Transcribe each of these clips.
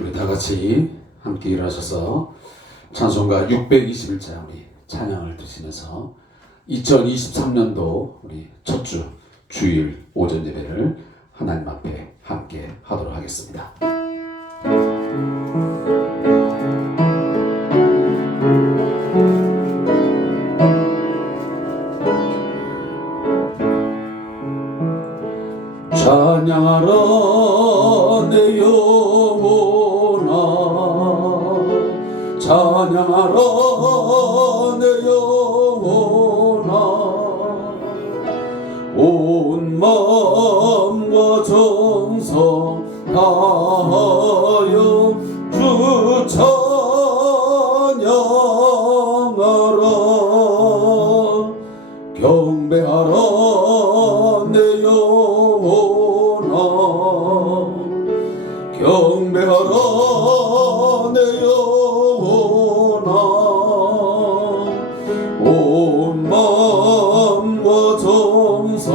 우리 다 같이 함께 일어나셔서 찬송가 621장 우리 찬양을 드리면서 2023년도 우리 첫 주 주일 오전 예배를 하나님 앞에 함께 하도록 하겠습니다. 찬양하라 내 영혼아, 찬양하라 내 영혼아, 온 마음과 정성 다하여 주 찬양하라. 경배하라 내 영혼아, 경배하라 내 영혼아, 온 마음과 정성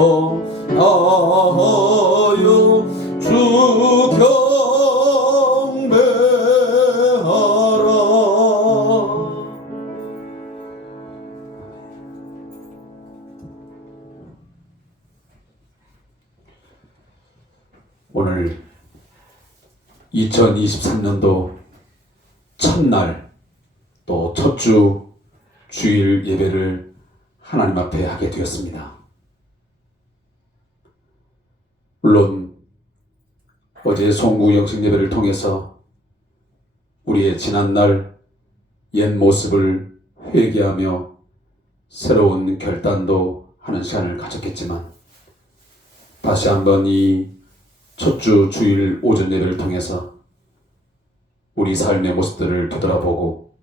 다하여 주 경배하라. 오늘 2023년도 첫날 또 첫 주 주일 예배를 하나님 앞에 하게 되었습니다. 물론 어제 송구 영식 예배를 통해서 우리의 지난날 옛 모습을 회개하며 새로운 결단도 하는 시간을 가졌겠지만 다시 한번 이 첫 주 주일 오전 예배를 통해서 우리 삶의 모습들을 되돌아보고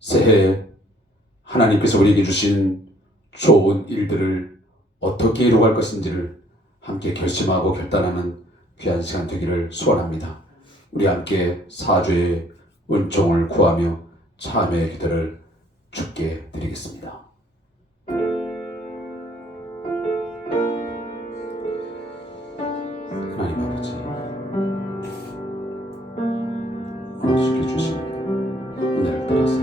새해에 하나님께서 우리에게 주신 좋은 일들을 어떻게 이루어갈 것인지를 함께 결심하고 결단하는 귀한 시간 되기를 소원합니다. 우리 함께 사주의 은총을 구하며 참회의 기도를 주께 드리겠습니다. 하나님 아버지, 오늘 주신 은혜를 따라서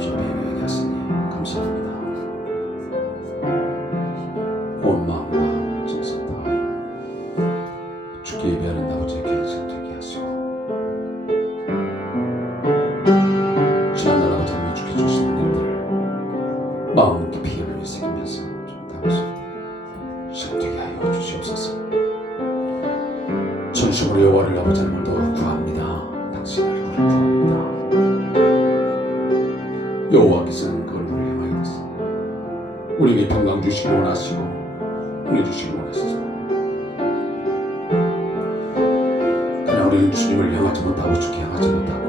예배하게 하시니 감사합니다. 온 마음과 정성 다하여 주께 예배하는 아버지의 귀한 시간 되게 하시고 지난날 아버지 하나님 주께 주신 은혜를 마음 깊이 열려 새기면서 좀 담아서 시간 되게 하여 주시옵소서. 전심으로 여호와를 아버지 하나님도 구합니다. 당신의 얼굴을 구합니다. 여호와께서는 그 얼굴을 향하여 우리에게 평강 주시기 원하시고 은혜 주시기 원하시죠. 그러나 우리는 주님을 향하지 못하고 주께 향하지 못하고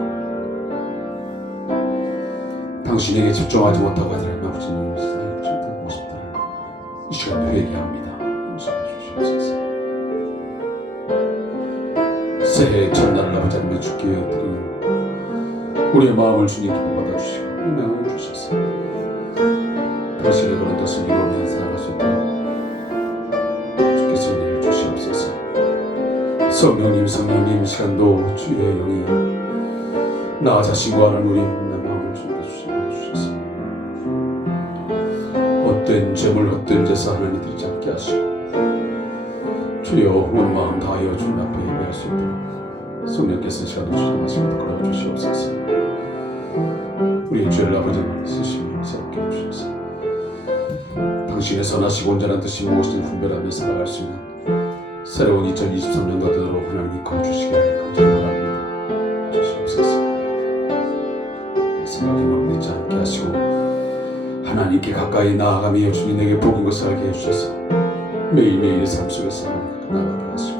당신에게 집중하지 못하고 하나님 아버지님 모습들을 이 시간에 회개합니다. 주시옵소서. 새해 첫날을 아버지 하나님 주께 드리는 우리의 마음을 주님께 받아주시고 은혜를 주셔서 당신의 그런 뜻을 이루며 살아갈 수 있도록 주께서 은혜를 주시옵소서. 성령님 시간도 주의 영이 나 자신과 하는 우리 마음을 주님께 주셔서 헛된 재물 헛된 제사 하나님 드리지 않게 하시고 주여 온 마음 다하여 주님 앞에 예배할 수 있도록 성령께서 시간을 주시옵소서. 끌어 주시옵소서. 우리의 죄를 아버지만 쓰시며 새롭게 해주셔서 당신의 선하시고 온전한 뜻이 무엇인지 분별하며 살아갈 수 있는 새로운 2023년도 되도록 하나님 거주시기를 감사히 바랍니다. 주시옵소서. 생각에만 믿지 않게 하시고 하나님께 가까이 나아가며 주님에게 복인 것을 알게 해주셔서 매일매일의 삶 속에서 하나님께 나아가게 하시고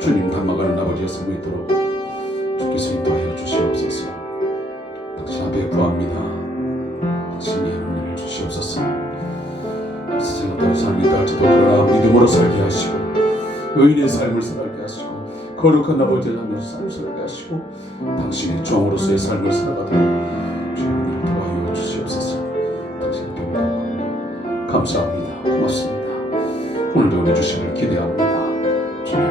주님 닮아가는 아버지의 삶이 있도록 주께서 인도하여 주시옵소서. 당신 앞에 구합니다. 당신의 은혜를 주시옵소서. 세상 어떤 삶이 있다 할지도 그러나 믿음으로 살게 하시고 의인의 삶을 살게 하시고 거룩한 아버지의 삶을 살게 하시고 당신의 종으로서의 삶을 살아가도록 주의 은혜를 도와여 주시옵소서. 당신 앞에 감사합니다. 고맙습니다. 오늘도 은혜 주시기를 기대합니다. 주님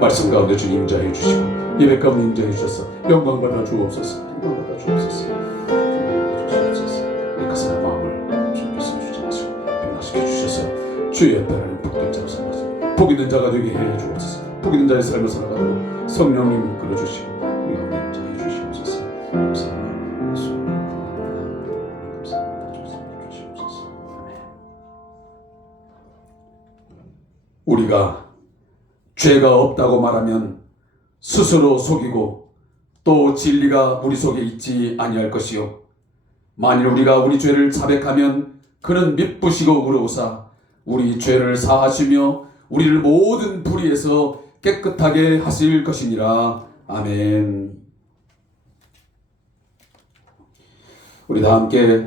말씀 가운데 주님 임재해 주시고 예배 가운데 임재해 주셔서 영광 받아 주옵소서. 영광 받아 주옵소서. 그 사람 마음을 주님께서 주지 마시고 변화시켜 주셔서 주의 옆에라는 복된 자로 살아서 복 있는 자가 되게 해 주옵소서. 복 있는 자의 삶을 살아가도록 성령님 이끌어 주시고 우리 가운데 임재해 주시옵소서. 감사합니다. 예수 감사합니다. 주시옵소서. 아멘. 우리가 죄가 없다고 말하면 스스로 속이고 또 진리가 우리 속에 있지 아니할 것이요 만일 우리가 우리 죄를 자백하면 그는 미쁘시고 의로우사 우리 죄를 사하시며 우리를 모든 불의에서 깨끗하게 하실 것이니라. 아멘. 우리 다 함께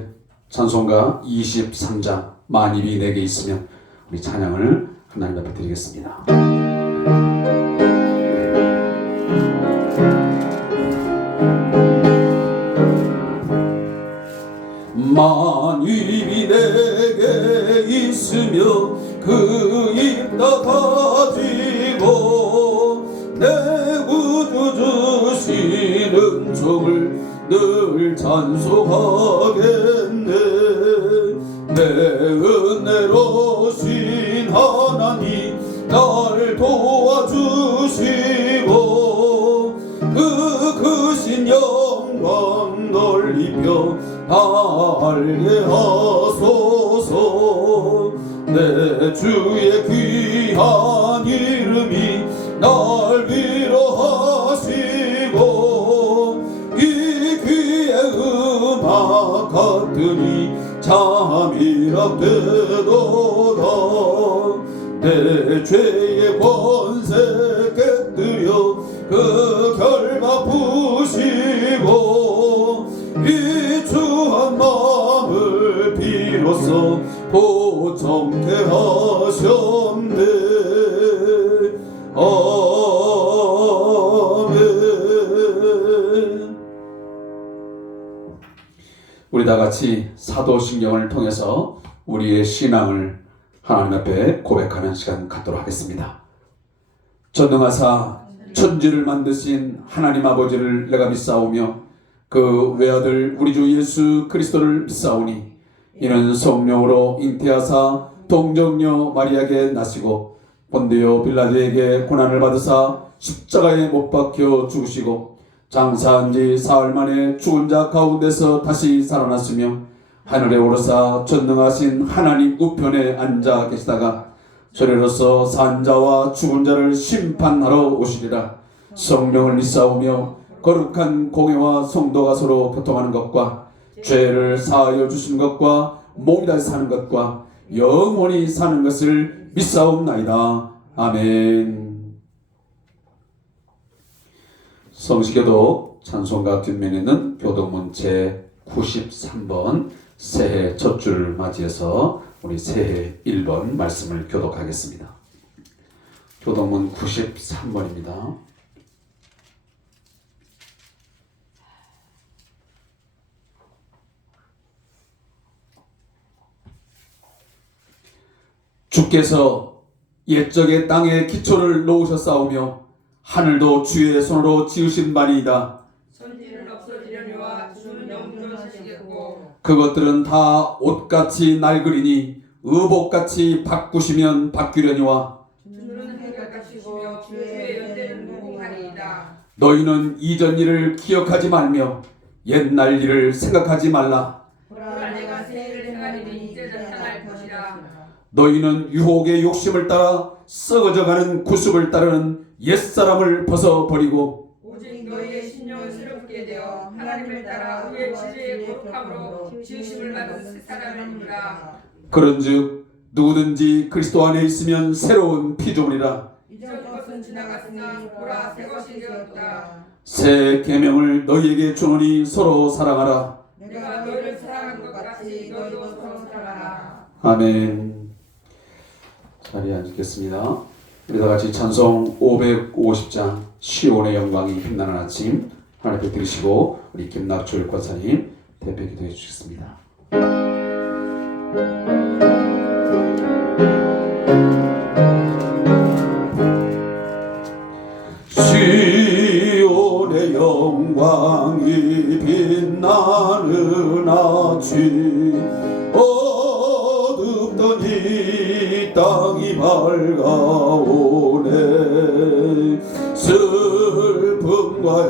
찬송가 23장 만입이 내게 있으면 우리 찬양을 하나님 앞에 드리겠습니다. 만입이 내게 있으며 그 입 다 가지고 내 구주 주시는 종을 늘 찬송하겠네. 내 은혜로신 하나님 날 도와주시고 그 크신 영광 넓히며 알게 하소서. 내 주의 귀한 이름이 날 위로하시고 이 귀의 음악 같으니 잠이라 되도다. 내 죄의 권세 깨뜨려 그 결박 부시고 이 주한 마음을 비로소 보정케 하셨네. 아멘. 우리 다 같이 사도신경을 통해서 우리의 신앙을 하나님 앞에 고백하는 시간 갖도록 하겠습니다. 전능하사 천지를 만드신 하나님 아버지를 내가 믿사오며 그 외아들 우리 주 예수 그리스도를 믿사오니 이는 성령으로 잉태하사 동정녀 마리아에게 나시고 본디오 빌라도에게 고난을 받으사 십자가에 못 박혀 죽으시고 장사한 지 사흘 만에 죽은 자 가운데서 다시 살아났으며 하늘에 오르사 전능하신 하나님 우편에 앉아 계시다가 저리로서 산 자와 죽은 자를 심판하러 오시리라. 성령을 믿사오며 거룩한 공회와 성도가 서로 교통하는 것과 죄를 사하여 주신 것과 몸이 다시 사는 것과 영원히 사는 것을 믿사옵나이다. 아멘. 성시교도 찬송가 뒷면에는 교독문 제 93번 새해 첫 주를 맞이해서 우리 새해 1번 말씀을 교독하겠습니다. 교독문 93번입니다. 주께서 옛적의 땅에 기초를 놓으셨사오며 하늘도 주의 손으로 지으신 바니이다. 선지는 없어지려니와 주는 영존하시겠고 그것들은 다 옷같이 낡으리니 의복같이 바꾸시면 바뀌려니와 주는 한결같이시며 주의 연대는 무궁하니이다. 너희는 이전 일을 기억하지 말며 옛날 일을 생각하지 말라. 보라 내가 새해를 행하리니 이제 나타날 것이라. 너희는 유혹의 욕심을 따라 썩어져가는 구습을 따르는 옛사람을 벗어버리고 오직 너희의 신령을 새롭게 되어 하나님을 따라 의의 진리의 거룩함으로 지으심을 받은 새 사람이니라. 그런즉 누구든지 그리스도 안에 있으면 새로운 피조물이라. 이전 것은 지나갔으니 보라 새 것이 되었다. 새 계명을 너희에게 주노니 서로 사랑하라. 내가 너희를 사랑한 것 같이 너희도 서로 사랑하라. 아멘. 자리에 앉겠습니다. 우리 다 같이 찬송 550장 시온의 영광이 빛나는 아침 하나님 앞에 드리시고 우리 김낙철 권사님 대표 기도해 주시겠습니다.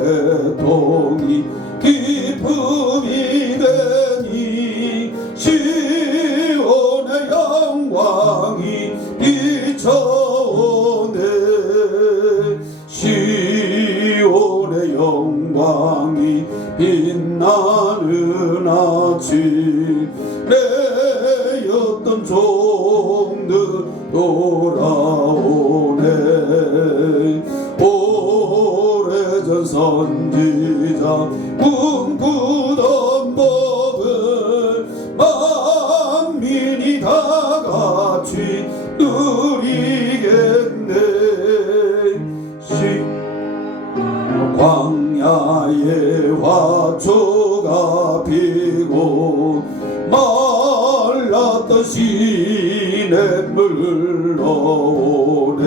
애통이 기쁨이 되니 시온의 영광이 비춰오네 시온의 영광이 빛나는 아침에 였던 종들 돌아오네 오래전 선지자 꿈꾸던 법을 만민이 다 같이 누리겠네 광야에 화초가 피고 말랐던 시냇물 흘러오네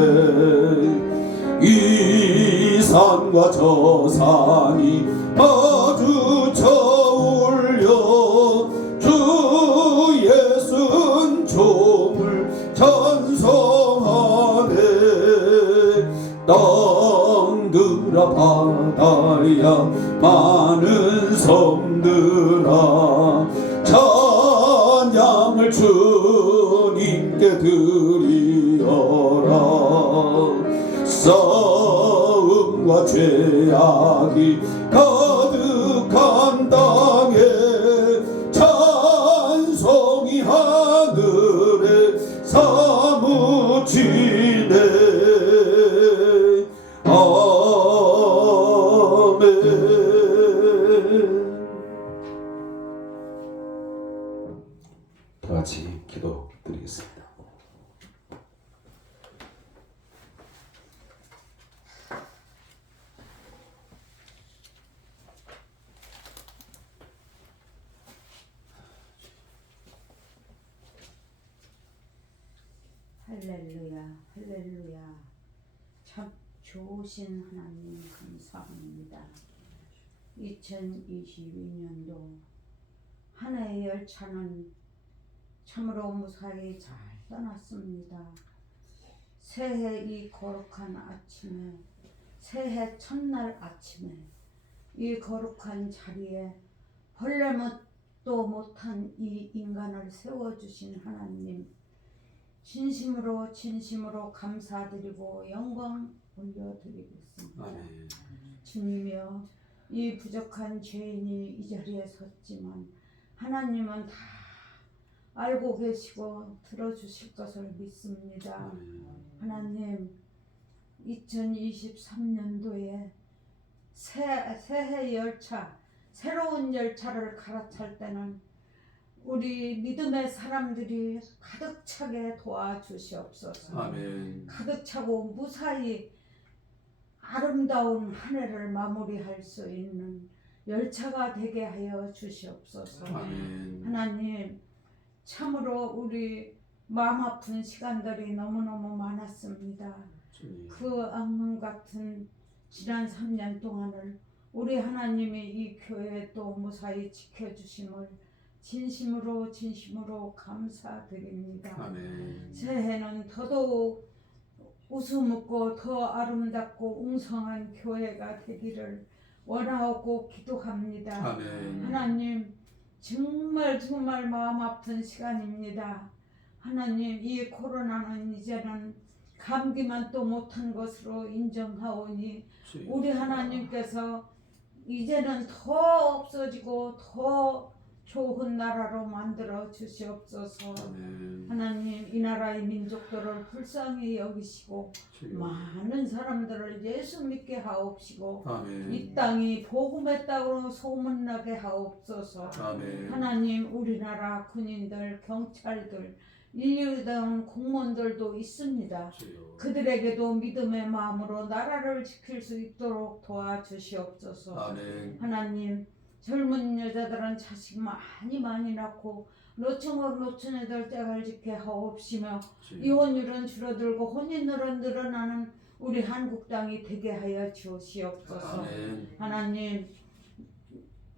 이 산과 저 산이 마주쳐 울려 주 예수 은총을 찬송하네 땅들아 바다야 많은 섬들아 찬양을 주님께 드리어라 싸움과 죄악이 가득한 땅에 찬송이 하늘에 사무치네 다 같이 기도드리겠습니다. 할렐루야 할렐루야 참 좋으신 하나님 감사합니다. 2022년도 한 해의 열차는 참으로 무사히 잘 떠났습니다. 새해 이 거룩한 아침에 새해 첫날 아침에 이 거룩한 자리에 벌레도 못한 이 인간을 세워주신 하나님 진심으로 감사드리고 영광 올려드리겠습니다. 아멘. 주님이여 이 부족한 죄인이 이 자리에 섰지만 하나님은 다 알고 계시고 들어주실 것을 믿습니다. 하나님 2023년도에 새해 열차 새로운 열차를 갈아탈 때는 우리 믿음의 사람들이 가득 차게 도와주시옵소서. 아멘. 가득 차고 무사히 아름다운 한 해를 마무리할 수 있는 열차가 되게 하여 주시옵소서. 아멘. 하나님 참으로 우리 마음 아픈 시간들이 너무너무 많았습니다. 주님. 그 악몽 같은 지난 3년 동안을 우리 하나님이 이 교회에 또 무사히 지켜주심을 진심으로 감사드립니다. 아멘. 새해는 더더욱 웃음 웃고 더 아름답고 웅성한 교회가 되기를 원하고 기도합니다. 아멘. 하나님 정말 마음 아픈 시간입니다. 하나님 이 코로나는 이제는 감기만 또 못한 것으로 인정하오니 주님. 우리 하나님께서 이제는 더 없어지고 더 좋은 나라로 만들어 주시옵소서. 아멘. 하나님 이 나라의 민족들을 불쌍히 여기시고 주님. 많은 사람들을 예수 믿게 하옵시고 아멘. 이 땅이 복음의 땅으로 소문나게 하옵소서. 아멘. 하나님 우리나라 군인들 경찰들 인류다운 공무원들도 있습니다. 주여. 그들에게도 믿음의 마음으로 나라를 지킬 수 있도록 도와주시옵소서. 아멘. 하나님 젊은 여자들은 자식 많이 낳고 노처녀 애들 짝을 지게 하옵시며 주여. 이혼율은 줄어들고 혼인율은 늘어나는 우리 한국 땅이 되게 하여 주시옵소서. 아멘. 하나님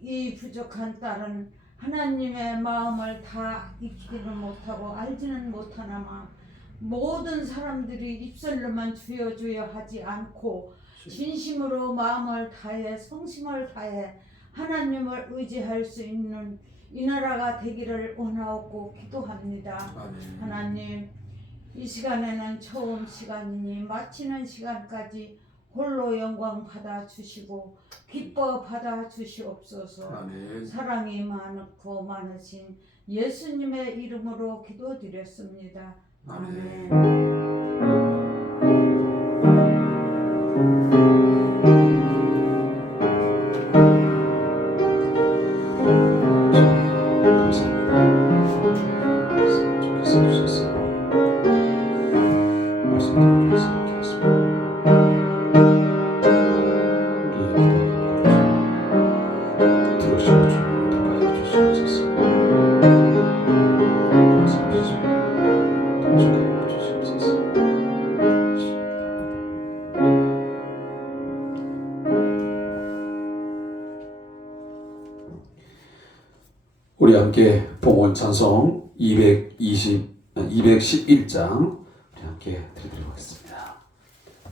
이 부족한 딸은 하나님의 마음을 다 익히지는 못하고 알지는 못하나마 모든 사람들이 입술로만 주여 주여 하지 않고 진심으로 마음을 다해 성심을 다해 하나님을 의지할 수 있는 이 나라가 되기를 원하옵고 기도합니다. 아멘. 하나님, 이 시간에는 처음 시간이니 마치는 시간까지 홀로 영광 받아 주시고 기뻐 받아 주시옵소서. 아멘. 사랑이 많고 많으신 예수님의 이름으로 기도드렸습니다. 아멘. 아멘. 우리 함께 봉헌 찬송 211장 우리 함께 드리도록 하겠습니다.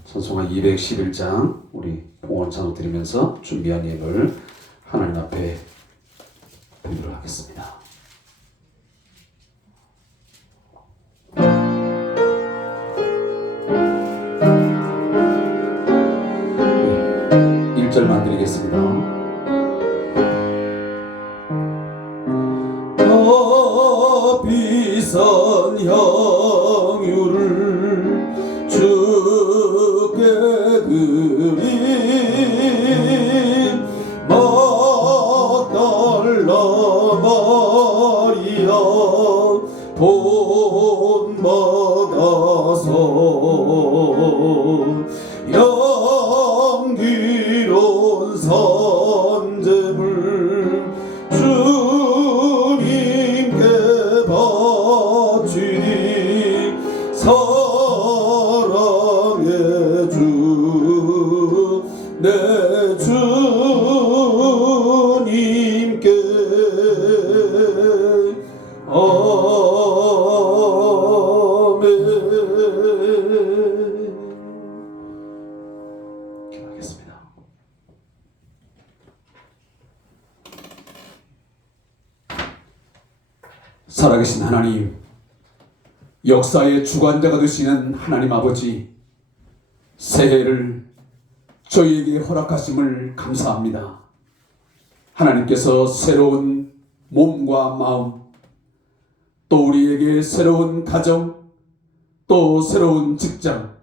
찬송가 211장 우리 봉헌 찬송 드리면서 준비한 예물 하나님 앞에 드리도록 하겠습니다. 네, 1절만 드리겠습니다. 비싼 향유를 주께 드린 막달라 마리아 돈 받아서 양기로운 산재물 주님께 바치니 사랑의 주 내 주님께 아멘. 기도하겠습니다. 살아계신 하나님, 역사의 주관자가 되시는 하나님 아버지, 새해를 저희에게 허락하심을 감사합니다. 하나님께서 새로운 몸과 마음, 또 우리에게 새로운 가정, 또 새로운 직장,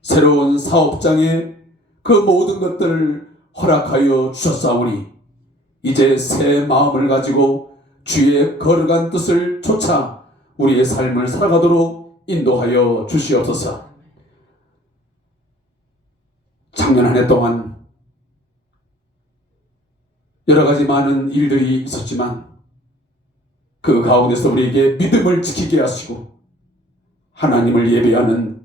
새로운 사업장에 그 모든 것들을 허락하여 주셨사오니 이제 새 마음을 가지고 주의 거룩한 뜻을 쫓아 우리의 삶을 살아가도록 인도하여 주시옵소서. 작년 한 해 동안 여러 가지 많은 일들이 있었지만 그 가운데서 우리에게 믿음을 지키게 하시고 하나님을 예배하는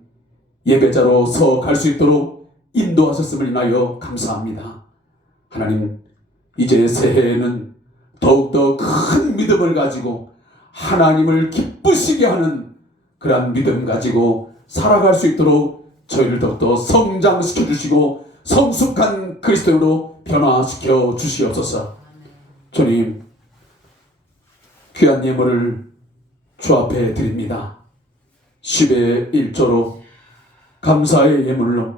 예배자로서 갈 수 있도록 인도하셨음을 인하여 감사합니다. 하나님, 이제 새해에는 더욱더 큰 믿음을 가지고 하나님을 기쁘시게 하는 그러한 믿음 가지고 살아갈 수 있도록 저희를 더욱더 성장시켜 주시고 성숙한 그리스도인으로 변화시켜 주시옵소서. 주님, 귀한 예물을 주 앞에 드립니다. 10의 1조로 감사의 예물로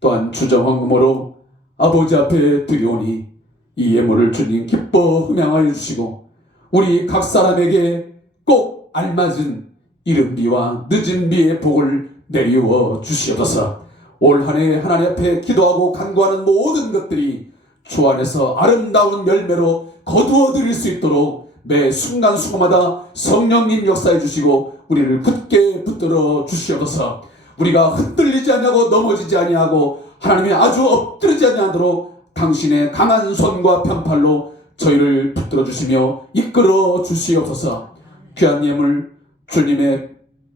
또한 주정헌금으로 아버지 앞에 드리오니 이 예물을 주님 기뻐 흠양하여 주시고 우리 각 사람에게 꼭 알맞은 이른 비와 늦은 비의 복을 내리워 주시옵소서. 올 한 해 하나님 앞에 기도하고 간구하는 모든 것들이 주 안에서 아름다운 열매로 거두어 드릴 수 있도록 매 순간순간마다 성령님 역사해 주시고 우리를 굳게 붙들어 주시옵소서. 우리가 흔들리지 아니하고 넘어지지 아니하고 하나님이 아주 엎드리지 아니하도록 당신의 강한 손과 편팔로 저희를 붙들어 주시며 이끌어 주시옵소서. 귀한 예물 주님의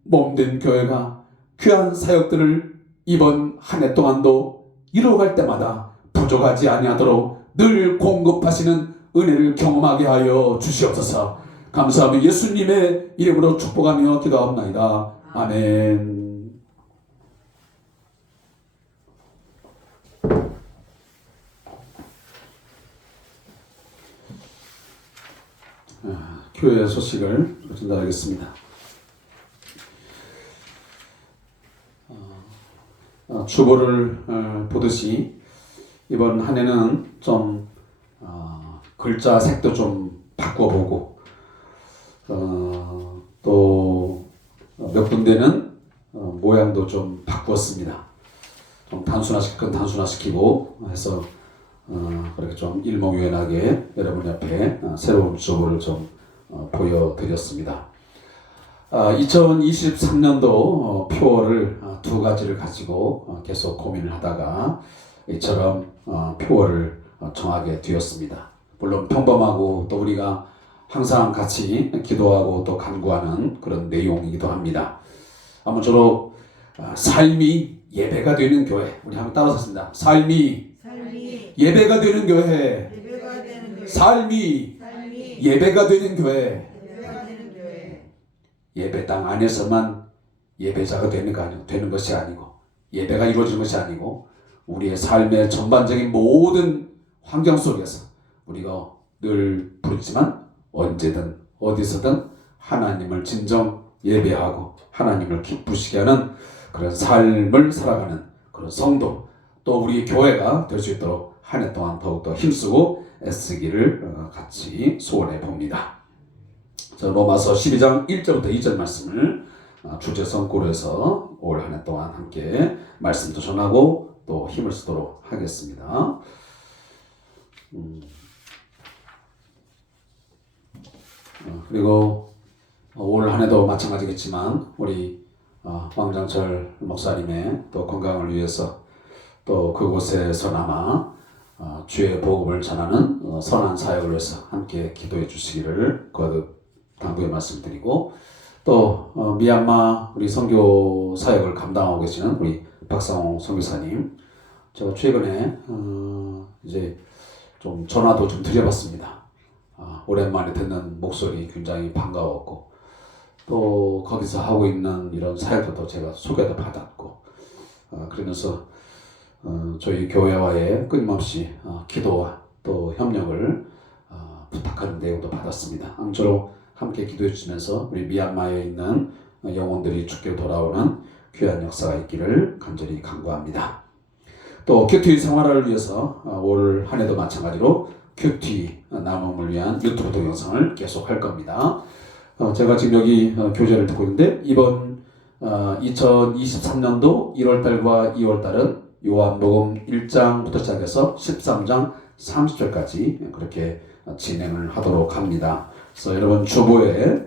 몸된 교회가 귀한 사역들을 이번 한 해 동안도 이루어갈 때마다 부족하지 아니하도록 늘 공급하시는 은혜를 경험하게 하여 주시옵소서. 감사하며 예수님의 이름으로 축복하며 기도합니다. 아멘. 교회 소식을 전달하겠습니다. 주보를 보듯이 이번 한 해는 좀 글자 색도 좀 바꿔보고 또 몇 군데는 모양도 좀 바꾸었습니다. 좀 단순화시킬 건 단순화시키고 해서 그렇게 좀 일목요연하게 여러분 옆에 새로운 주보를 좀 보여드렸습니다. 2023년도 표어를 두 가지를 가지고 계속 고민을 하다가 이처럼 표어를 정하게 되었습니다. 물론 평범하고 또 우리가 항상 같이 기도하고 또 간구하는 그런 내용이기도 합니다. 아무쪼록 삶이 예배가 되는 교회, 우리 한번 따라서 씁니다. 삶이 예배가 되는 교회, 삶이 예배가 되는 교회. 예배당 안에서만 예배자가 되는 것이 아니고, 예배가 이루어지는 것이 아니고, 우리의 삶의 전반적인 모든 환경 속에서 우리가 늘 부르지만 언제든 어디서든 하나님을 진정 예배하고 하나님을 기쁘시게 하는 그런 삶을 살아가는 그런 성도, 또 우리 교회가 될 수 있도록 한 해 동안 더욱더 힘쓰고 애쓰기를 같이 소원해 봅니다. 로마서 12장 1절부터 2절 말씀을 주제 성구로 해서 올 한 해 동안 함께 말씀도 전하고 또 힘을 쓰도록 하겠습니다. 그리고 올 한 해도 마찬가지겠지만 우리 왕장철 목사님의 또 건강을 위해서 또 그곳에서나마 주의 복음을 전하는 선한 사역을 위해서 함께 기도해 주시기를 거듭 당부의 말씀드리고, 또 미얀마 우리 선교 사역을 감당하고 계시는 우리 박상호 선교사님, 제가 최근에 이제 좀 전화도 좀 드려봤습니다. 오랜만에 듣는 목소리 굉장히 반가웠고, 또 거기서 하고 있는 이런 사역도 제가 소개도 받았고, 그러면서 저희 교회와의 끊임없이 기도와 또 협력을 부탁하는 내용도 받았습니다. 아무쪼록 함께 기도해 주시면서 우리 미얀마에 있는 영혼들이 주께로 돌아오는 귀한 역사가 있기를 간절히 간구합니다. 또 큐티 생활을 위해서 올 한 해도 마찬가지로 큐티 남음을 위한 유튜브 동영상을 계속 할 겁니다. 제가 지금 여기 교재를 듣고 있는데 이번 2023년도 1월달과 2월달은 요한복음 1장부터 시작해서 13장 30절까지 그렇게 진행을 하도록 합니다. 그래서 여러분 주보에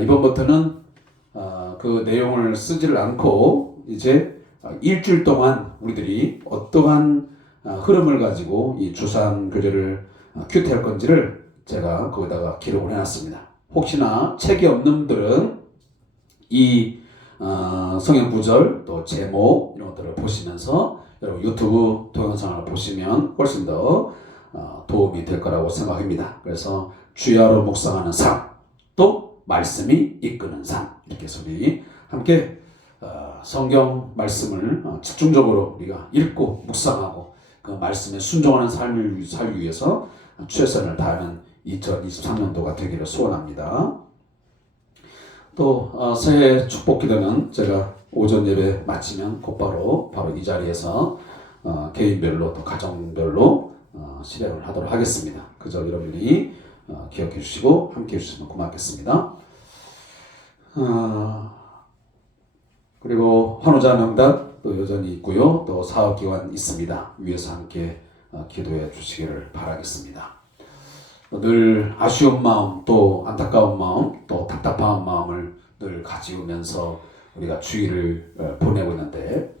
이번부터는 그 내용을 쓰지를 않고 이제 일주일 동안 우리들이 어떠한 흐름을 가지고 이 주산 교재를 큐티할 건지를 제가 거기다가 기록을 해놨습니다. 혹시나 책이 없는 분들은 이 성경 구절 또 제목 이런 것들을 보시면서 여러분 유튜브 동영상을 보시면 훨씬 더 도움이 될 거라고 생각합니다. 그래서 주야로 묵상하는 삶, 또 말씀이 이끄는 삶, 이렇게 해서 우리 함께 성경 말씀을 집중적으로 우리가 읽고 묵상하고 그 말씀에 순종하는 삶을 살기 위해서 최선을 다하는 2023년도가 되기를 소원합니다. 또 새해 축복 기도는 제가 오전 예배 마치면 곧바로 바로 이 자리에서 개인별로 또 가정별로 실행을 하도록 하겠습니다. 그저 여러분들이 기억해 주시고 함께 해 주시면 고맙겠습니다. 그리고 환우자 명단 또 여전히 있고요. 또 사업기관 있습니다. 위에서 함께 기도해 주시기를 바라겠습니다. 늘 아쉬운 마음, 또 안타까운 마음, 또 답답한 마음을 늘 가지면서 우리가 주일을 보내고 있는데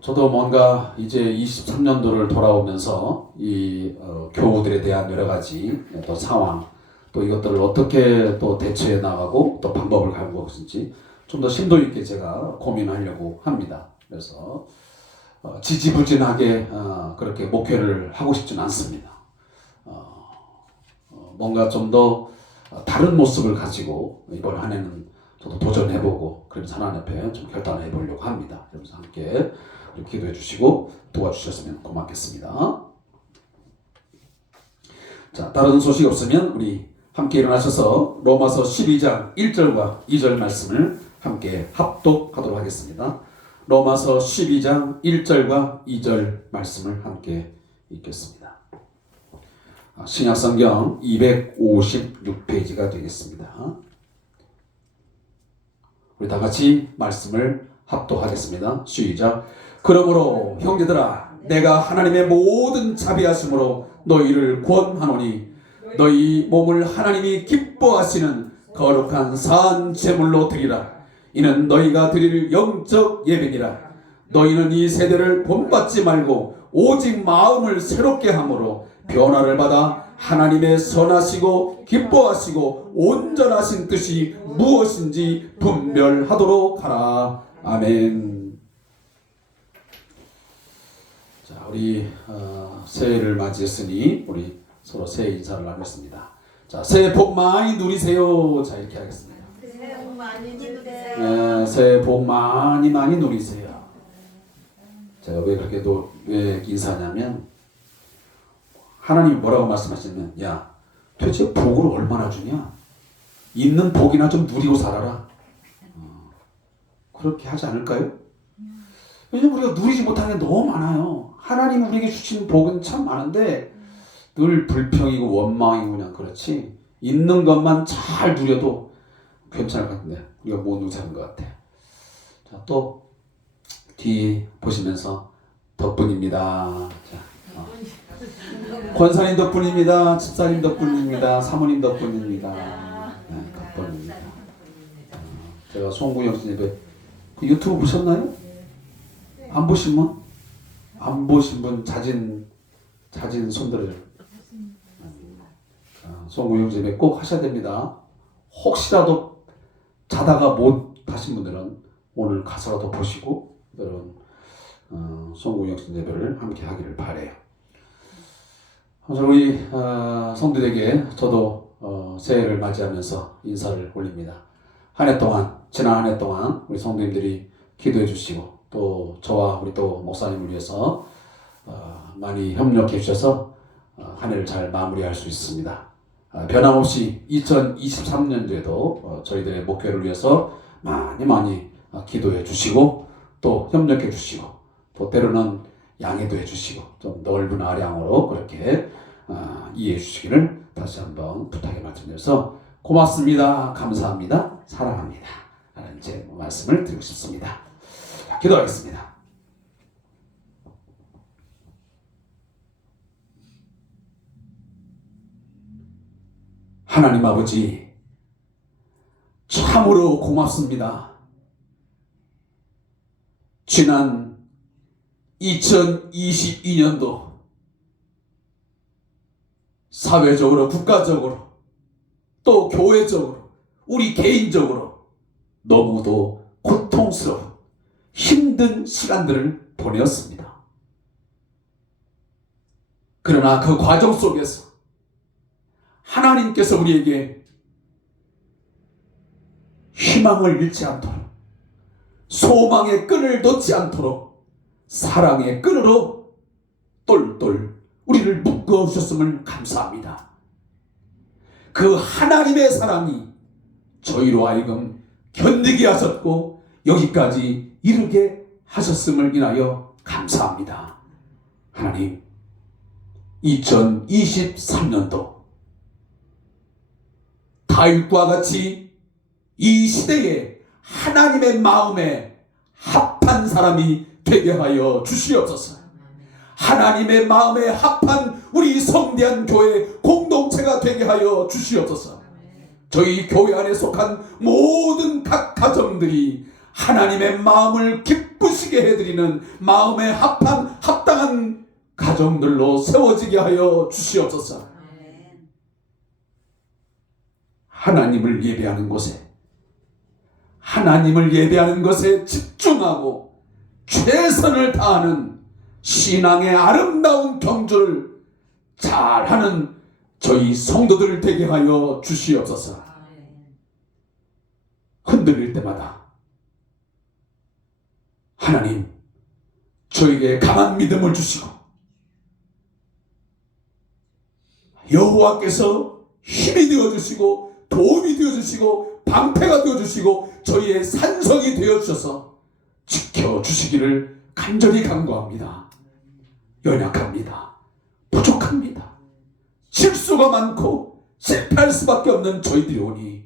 저도 뭔가 이제 23년도를 돌아오면서 이 교우들에 대한 여러 가지 또 상황, 또 이것들을 어떻게 또 대처해 나가고 또 방법을 가지고 있을지 좀 더 심도 있게 제가 고민하려고 합니다. 그래서 지지부진하게 그렇게 목회를 하고 싶지는 않습니다. 뭔가 좀 더 다른 모습을 가지고 이번 한 해는 저도 도전해보고 그래서 하나님 앞에 좀 결단해 보려고 합니다. 그래서 함께 기도해 주시고 도와주셨으면 고맙겠습니다. 자, 다른 소식 없으면 우리 함께 일어나셔서 로마서 12장 1절과 2절 말씀을 함께 합독하도록 하겠습니다. 로마서 12장 1절과 2절 말씀을 함께 읽겠습니다. 신약성경 256페이지가 되겠습니다. 우리 다 같이 말씀을 합독하겠습니다. 시작. 그러므로 형제들아 내가 하나님의 모든 자비하심으로 너희를 권하노니 너희 몸을 하나님이 기뻐하시는 거룩한 산 제물로 드리라. 이는 너희가 드릴 영적 예배니라. 너희는 이 세대를 본받지 말고 오직 마음을 새롭게 함으로 변화를 받아 하나님의 선하시고 기뻐하시고 온전하신 뜻이 무엇인지 분별하도록 하라. 아멘. 자, 우리 새해를 맞이했으니 우리 서로 새해 인사를 나눴습니다. 자, 새해 복 많이 누리세요. 자, 이렇게 하겠습니다. 새해 복 많이 누리세요. 네, 새해 복 많이 누리세요. 제가 왜 그렇게 왜 인사하냐면 하나님이 뭐라고 말씀하시냐면 야, 도대체 복을 얼마나 주냐? 있는 복이나 좀 누리고 살아라. 그렇게 하지 않을까요? 왜냐면 우리가 누리지 못하는 게 너무 많아요. 하나님이 우리에게 주신 복은 참 많은데 늘 불평이고 원망이고 그냥 그렇지 있는 것만 잘 누려도 괜찮을 것 같은데 우리가 못 누리는 것 같아. 자, 또 뒤 보시면서 덕분입니다. 자, 권사님 덕분입니다. 집사님 덕분입니다. 사모님 덕분입니다. 네, 덕분입니다. 제가 송구영 선생님 그 유튜브 보셨나요? 안 보신 분? 안 보신 분 자진 손들을. 송구영 선생님 꼭 하셔야 됩니다. 혹시라도 자다가 못 하신 분들은 오늘 가서라도 보시고 여러분 송구영 선생님 예배를 함께 하기를 바래요. 우리 성도들에게 저도 새해를 맞이하면서 인사를 올립니다. 지난 한 해 동안 우리 성도님들이 기도해 주시고 또 저와 우리 또 목사님을 위해서 많이 협력해 주셔서 한 해를 잘 마무리할 수 있습니다. 변함없이 2023년도에도 저희들의 목표를 위해서 많이 기도해 주시고 또 협력해 주시고 또 때로는 양해도 해주시고 좀 넓은 아량으로 그렇게 이해해 주시기를 다시 한번 부탁의 말씀드려서 고맙습니다. 감사합니다. 사랑합니다. 라는 제 말씀을 드리고 싶습니다. 자, 기도하겠습니다. 하나님 아버지 참으로 고맙습니다. 지난 2022년도 사회적으로 국가적으로 또 교회적으로 우리 개인적으로 너무도 고통스러운 힘든 시간들을 보내었습니다. 그러나 그 과정 속에서 하나님께서 우리에게 희망을 잃지 않도록 소망의 끈을 놓지 않도록 사랑의 끈으로 똘똘 우리를 묶어 주셨음을 감사합니다. 그 하나님의 사랑이 저희로 하여금 견디게 하셨고 여기까지 이르게 하셨음을 인하여 감사합니다. 하나님, 2023년도 다윗과 같이 이 시대에 하나님의 마음에 합한 사람이 되게 하여 주시옵소서. 하나님의 마음에 합한 우리 성대한 교회 공동체가 되게 하여 주시옵소서. 저희 교회 안에 속한 모든 각 가정들이 하나님의 마음을 기쁘시게 해드리는 마음에 합한 합당한 가정들로 세워지게 하여 주시옵소서. 하나님을 예배하는 것에 집중하고 최선을 다하는 신앙의 아름다운 경주를 잘하는 저희 성도들 되게 하여 주시옵소서. 흔들릴 때마다 하나님 저에게 강한 믿음을 주시고 여호와께서 힘이 되어주시고 도움이 되어주시고 방패가 되어주시고 저희의 산성이 되어주셔서 지켜주시기를 간절히 간구합니다. 연약합니다. 부족합니다. 실수가 많고 실패할 수밖에 없는 저희들이 오니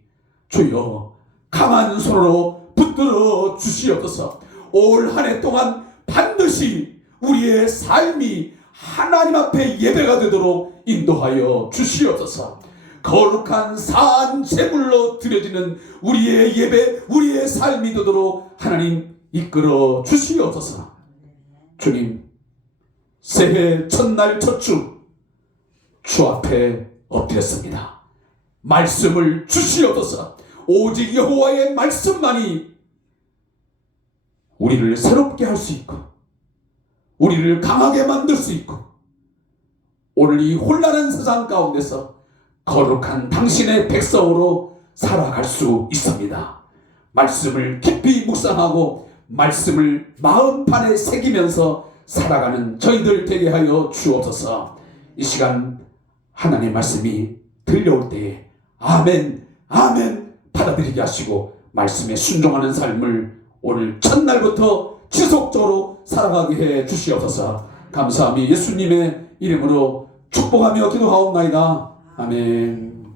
주여 강한 손으로 붙들어 주시옵소서. 올 한 해 동안 반드시 우리의 삶이 하나님 앞에 예배가 되도록 인도하여 주시옵소서. 거룩한 산 제물로 드려지는 우리의 예배, 우리의 삶이 되도록 하나님 이끌어 주시옵소서. 주님, 새해 첫날 첫주 주 앞에 엎드렸습니다. 말씀을 주시옵소서. 오직 여호와의 말씀만이 우리를 새롭게 할 수 있고 우리를 강하게 만들 수 있고 오늘 이 혼란한 세상 가운데서 거룩한 당신의 백성으로 살아갈 수 있습니다. 말씀을 깊이 묵상하고 말씀을 마음판에 새기면서 살아가는 저희들 되게 하여 주옵소서. 이 시간 하나님의 말씀이 들려올 때에 아멘 아멘 받아들이게 하시고 말씀에 순종하는 삶을 오늘 첫날부터 지속적으로 살아가게 해 주시옵소서. 감사함이 예수님의 이름으로 축복하며 기도하옵나이다. 아멘.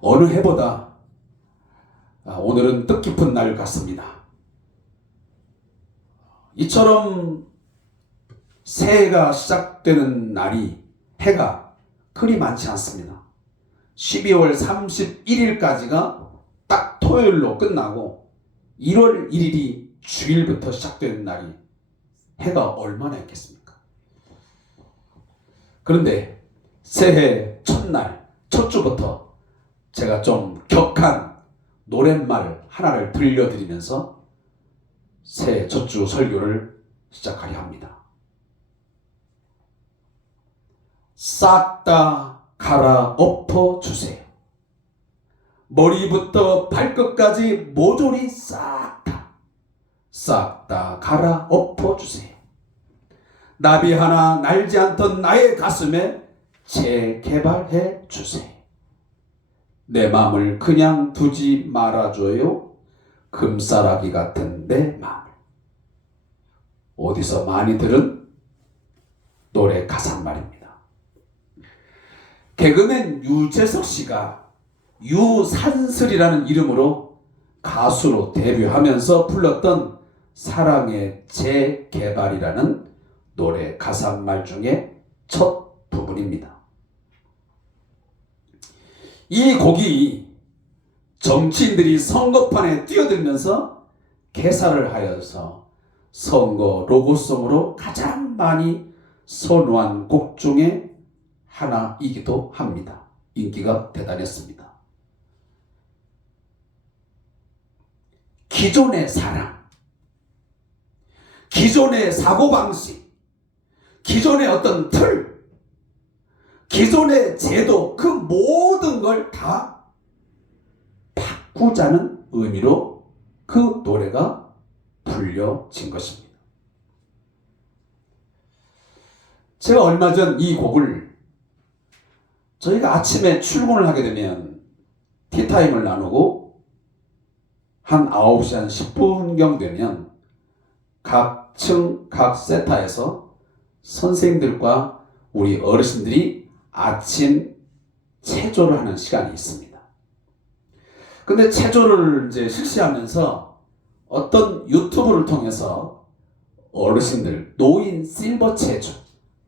어느 해보다 오늘은 뜻깊은 날 같습니다. 이처럼 새해가 시작되는 날이 해가 그리 많지 않습니다. 12월 31일까지가 딱 토요일로 끝나고 1월 1일이 주일부터 시작되는 날이 해가 얼마나 있겠습니까? 그런데 새해 첫날 첫 주부터 제가 좀 격한 노랫말 하나를 들려드리면서 새해 첫 주 설교를 시작하려 합니다. 싹 다 갈아엎어 주세요. 머리부터 발끝까지 모조리 싹 다 갈아엎어 주세요. 나비 하나 날지 않던 나의 가슴에 재개발해 주세요. 내 마음을 그냥 두지 말아줘요. 금싸라기 같은 내 마음을. 어디서 많이 들은 노래 가사말입니다. 개그맨 유재석 씨가 유산슬이라는 이름으로 가수로 데뷔하면서 불렀던 사랑의 재개발이라는 노래 가사말 중에 첫 부분입니다. 이 곡이 정치인들이 선거판에 뛰어들면서 개사를 하여서 선거 로고송으로 가장 많이 선호한 곡 중에 하나이기도 합니다. 인기가 대단했습니다. 기존의 사랑, 기존의 사고방식, 기존의 어떤 틀, 기존의 제도, 그 모든 걸 다 바꾸자는 의미로 그 노래가 불려진 것입니다. 제가 얼마 전 이 곡을 저희가 아침에 출근을 하게 되면 티타임을 나누고 한 9시 한 10분경 되면 각 층, 각 세타에서 선생님들과 우리 어르신들이 아침 체조를 하는 시간이 있습니다. 근데 체조를 이제 실시하면서 어떤 유튜브를 통해서 어르신들, 노인 실버 체조,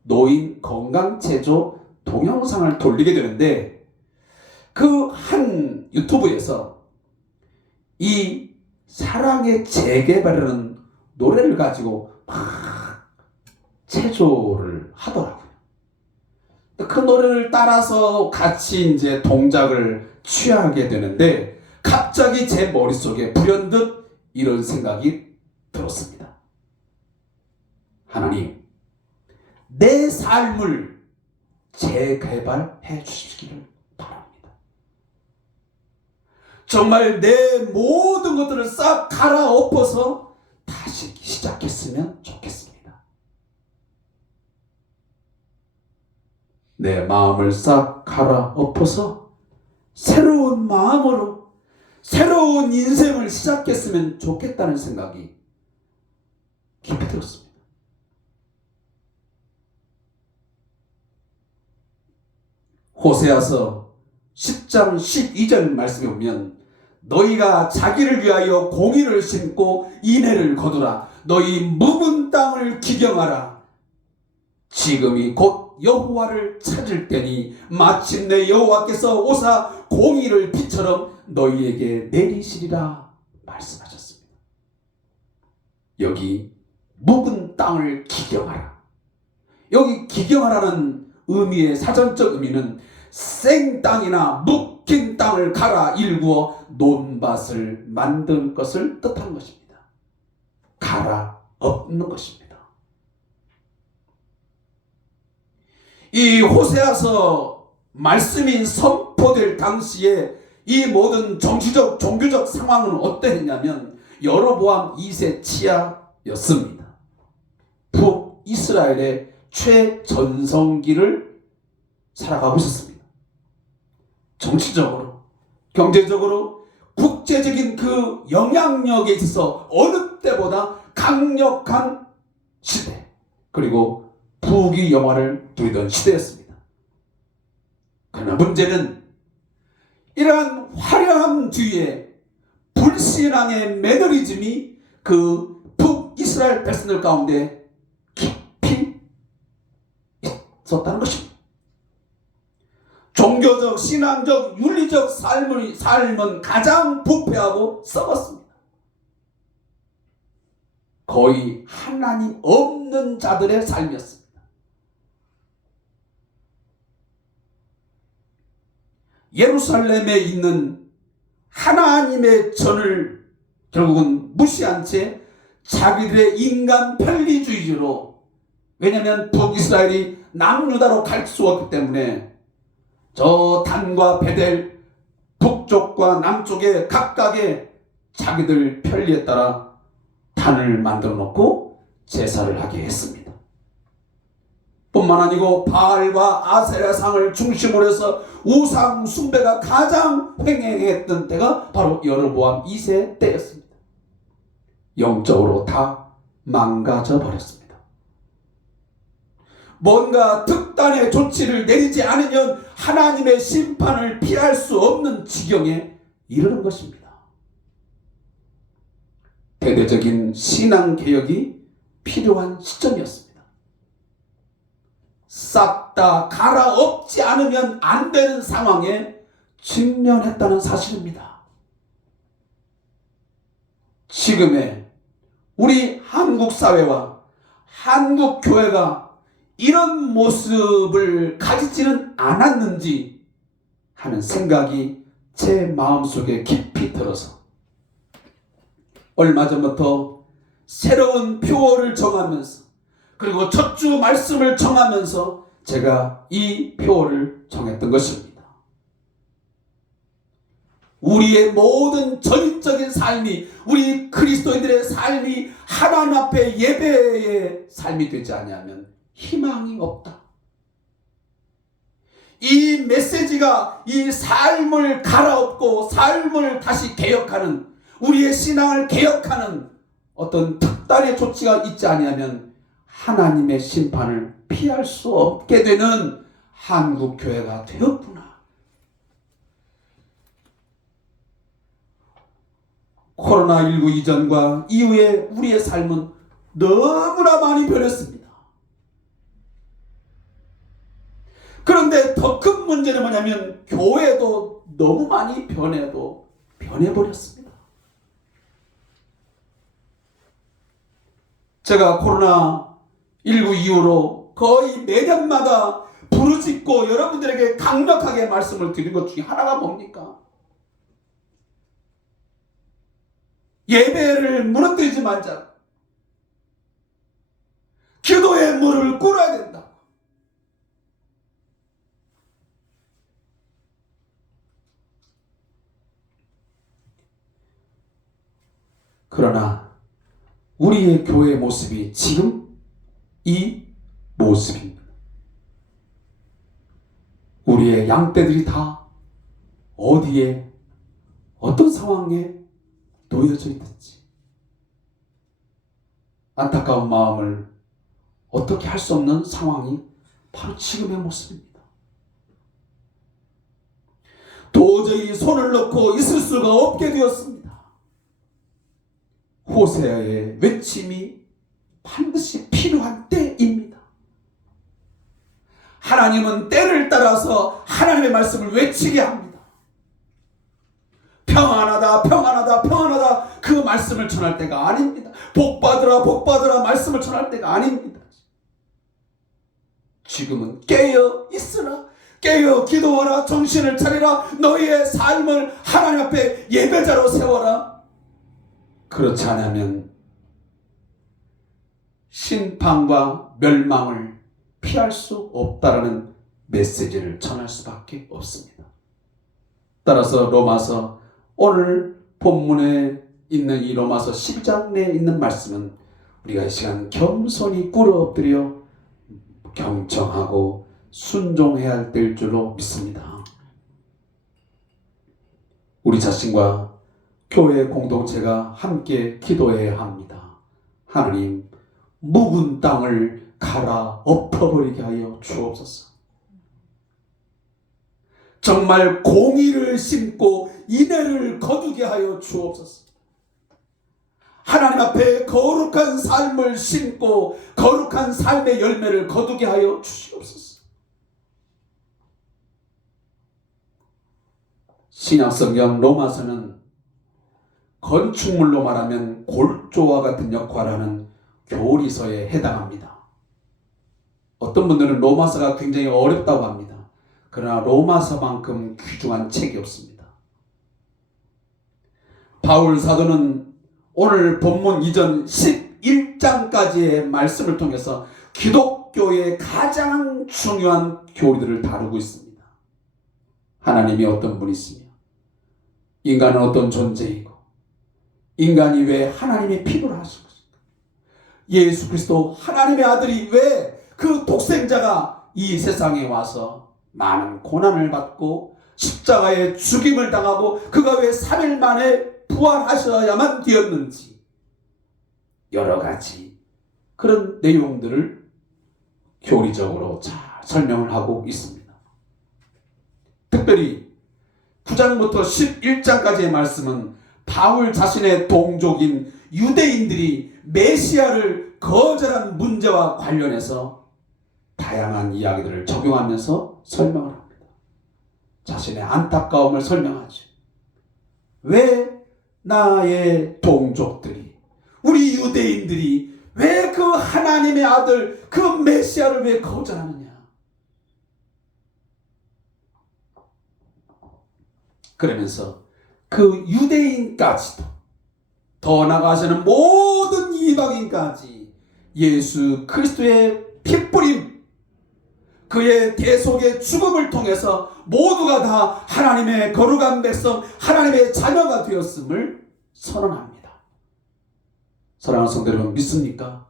노인 건강 체조 동영상을 돌리게 되는데 그 한 유튜브에서 이 사랑의 재개발이라는 노래를 가지고 막 체조를 하더라고요. 그 노래를 따라서 같이 이제 동작을 취하게 되는데 갑자기 제 머릿속에 불현듯 이런 생각이 들었습니다. 하나님, 내 삶을 재개발해 주시기를 바랍니다. 정말 내 모든 것들을 싹 갈아엎어서 다시 시작했으면 좋겠습니다. 내 마음을 싹 갈아엎어서 새로운 마음으로 새로운 인생을 시작했으면 좋겠다는 생각이 깊이 들었습니다. 호세아서 10장 12절 말씀에 보면 너희가 자기를 위하여 공의를 심고 인애를 거두라. 너희 묵은 땅을 기경하라. 지금이 곧 여호와를 찾을 때니 마침내 여호와께서 오사 공의를 비처럼 너희에게 내리시리라 말씀하셨습니다. 여기 묵은 땅을 기경하라. 여기 기경하라는 의미의 사전적 의미는 생 땅이나 묵힌 땅을 갈아 일구어 논밭을 만든 것을 뜻하는 것입니다. 갈아 엎는 것입니다. 이 호세아서 말씀이 선포될 당시에 이 모든 정치적 종교적 상황은 어떠했냐면 여로보암 2세 치하였습니다. 북이스라엘의 최전성기를 살아가고 있었습니다. 정치적으로, 경제적으로, 국제적인 그 영향력에 있어서 어느 때보다 강력한 시대, 그리고 부귀 영화를 누리던 시대였습니다. 그러나 문제는 이러한 화려함 뒤에 불신앙의 매너리즘이 그 북이스라엘 백성들 가운데 깊이 있었다는 것입니다. 종교적, 신앙적, 윤리적 삶은 가장 부패하고 썩었습니다. 거의 하나님 없는 자들의 삶이었습니다. 예루살렘에 있는 하나님의 전을 결국은 무시한 채 자기들의 인간 편리주의로, 왜냐하면 북이스라엘이 남유다로 갈 수 없기 때문에 저 단과 베델 북쪽과 남쪽에 각각의 자기들 편리에 따라 단을 만들어 놓고 제사를 하게 했습니다. 뿐만 아니고 바알과 아세라상을 중심으로 해서 우상 숭배가 가장 횡행했던 때가 바로 여로보암 2세 때였습니다. 영적으로 다 망가져 버렸습니다. 뭔가 특단의 조치를 내리지 않으면 하나님의 심판을 피할 수 없는 지경에 이르는 것입니다. 대대적인 신앙개혁이 필요한 시점이었습니다. 싹 다 갈아엎지 않으면 안 되는 상황에 직면했다는 사실입니다. 지금의 우리 한국 사회와 한국 교회가 이런 모습을 가지지는 않았는지 하는 생각이 제 마음속에 깊이 들어서 얼마 전부터 새로운 표어를 정하면서, 그리고 첫 주 말씀을 정하면서 제가 이 표어를 정했던 것입니다. 우리의 모든 전인적인 삶이, 우리 그리스도인들의 삶이 하나님 앞에 예배의 삶이 되지 않으면 희망이 없다. 이 메시지가 이 삶을 갈아엎고 삶을 다시 개혁하는, 우리의 신앙을 개혁하는 어떤 특단의 조치가 있지 않으면 하나님의 심판을 피할 수 없게 되는 한국 교회가 되었구나. 코로나19 이전과 이후에 우리의 삶은 너무나 많이 변했습니다. 그런데 더 큰 문제는 뭐냐면 교회도 너무 많이 변해버렸습니다. 제가 코로나19 이후로 거의 매년마다 부르짖고 여러분들에게 강력하게 말씀을 드린 것 중에 하나가 뭡니까? 예배를 무너뜨리지 말자. 기도의 무릎을 꿇어야 된다. 그러나 우리의 교회의 모습이 지금 이 모습입니다. 우리의 양떼들이 다 어디에 어떤 상황에 놓여져 있는지 안타까운 마음을 어떻게 할 수 없는 상황이 바로 지금의 모습입니다. 도저히 손을 놓고 있을 수가 없게 되었습니다. 호세아의 외침이 반드시 필요한 때입니다. 하나님은 때를 따라서 하나님의 말씀을 외치게 합니다. 평안하다, 평안하다, 평안하다 그 말씀을 전할 때가 아닙니다. 복받으라, 복받으라 말씀을 전할 때가 아닙니다. 지금은 깨어 있으라, 깨어 기도하라, 정신을 차리라, 너희의 삶을 하나님 앞에 예배자로 세워라. 그렇지 않으면 심판과 멸망을 피할 수 없다라는 메시지를 전할 수밖에 없습니다. 따라서 로마서 오늘 본문에 있는 이 로마서 12장 내에 있는 말씀은 우리가 이 시간 겸손히 꿇어 엎드려 경청하고 순종해야 할 때일 줄로 믿습니다. 우리 자신과 교회 공동체가 함께 기도해야 합니다. 하나님, 묵은 땅을 갈아 엎어버리게 하여 주옵소서. 정말 공의를 심고 인애를 거두게 하여 주옵소서. 하나님 앞에 거룩한 삶을 심고 거룩한 삶의 열매를 거두게 하여 주시옵소서. 신약성경 로마서는 건축물로 말하면 골조와 같은 역할을 하는 교리서에 해당합니다. 어떤 분들은 로마서가 굉장히 어렵다고 합니다. 그러나 로마서만큼 귀중한 책이 없습니다. 바울 사도는 오늘 본문 이전 11장까지의 말씀을 통해서 기독교의 가장 중요한 교리들을 다루고 있습니다. 하나님이 어떤 분이시며 인간은 어떤 존재이고 인간이 왜 하나님의 필요로 하신 것인가, 예수 그리스도 하나님의 아들이 왜 그 독생자가 이 세상에 와서 많은 고난을 받고 십자가에 죽임을 당하고 그가 왜 3일 만에 부활하셔야만 되었는지 여러 가지 그런 내용들을 교리적으로 잘 설명을 하고 있습니다. 특별히 9장부터 11장까지의 말씀은 바울 자신의 동족인 유대인들이 메시아를 거절한 문제와 관련해서 다양한 이야기들을 적용하면서 설명을 합니다. 자신의 안타까움을 설명하죠. 왜 나의 동족들이, 우리 유대인들이 왜 그 하나님의 아들, 그 메시아를 왜 거절하느냐. 그러면서 그 유대인까지도 더 나아가서는 모든 이방인까지 예수 그리스도의 핏뿌림, 그의 대속의 죽음을 통해서 모두가 다 하나님의 거룩한 백성, 하나님의 자녀가 되었음을 선언합니다. 사랑하는 성도 여러분, 믿습니까?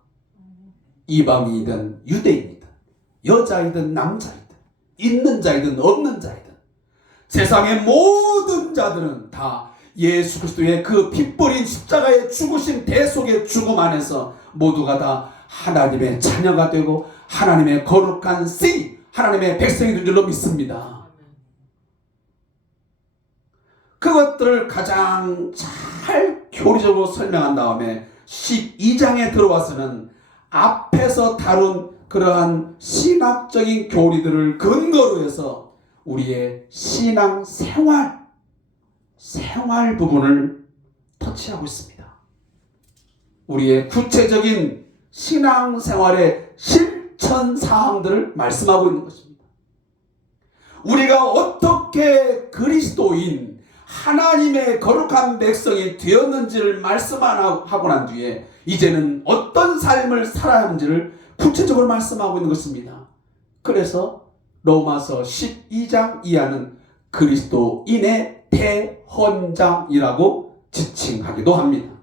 이방인이든 유대인이든 여자이든 남자이든 있는 자이든 없는 자이든 세상의 모든 자들은 다 예수 그리스도의 그 핏뿌린 십자가의 죽으심, 대속의 죽음 안에서 모두가 다 하나님의 자녀가 되고 하나님의 거룩한 씨, 하나님의 백성이 된 줄로 믿습니다. 그것들을 가장 잘 교리적으로 설명한 다음에 12장에 들어와서는 앞에서 다룬 그러한 신학적인 교리들을 근거로 해서 우리의 신앙 생활 부분을 터치하고 있습니다. 우리의 구체적인 신앙 생활의 실천 사항들을 말씀하고 있는 것입니다. 우리가 어떻게 그리스도인 하나님의 거룩한 백성이 되었는지를 말씀하고 난 뒤에 이제는 어떤 삶을 살아야 하는지를 구체적으로 말씀하고 있는 것입니다. 그래서 로마서 12장 이하는 그리스도인의 대헌장이라고 지칭하기도 합니다.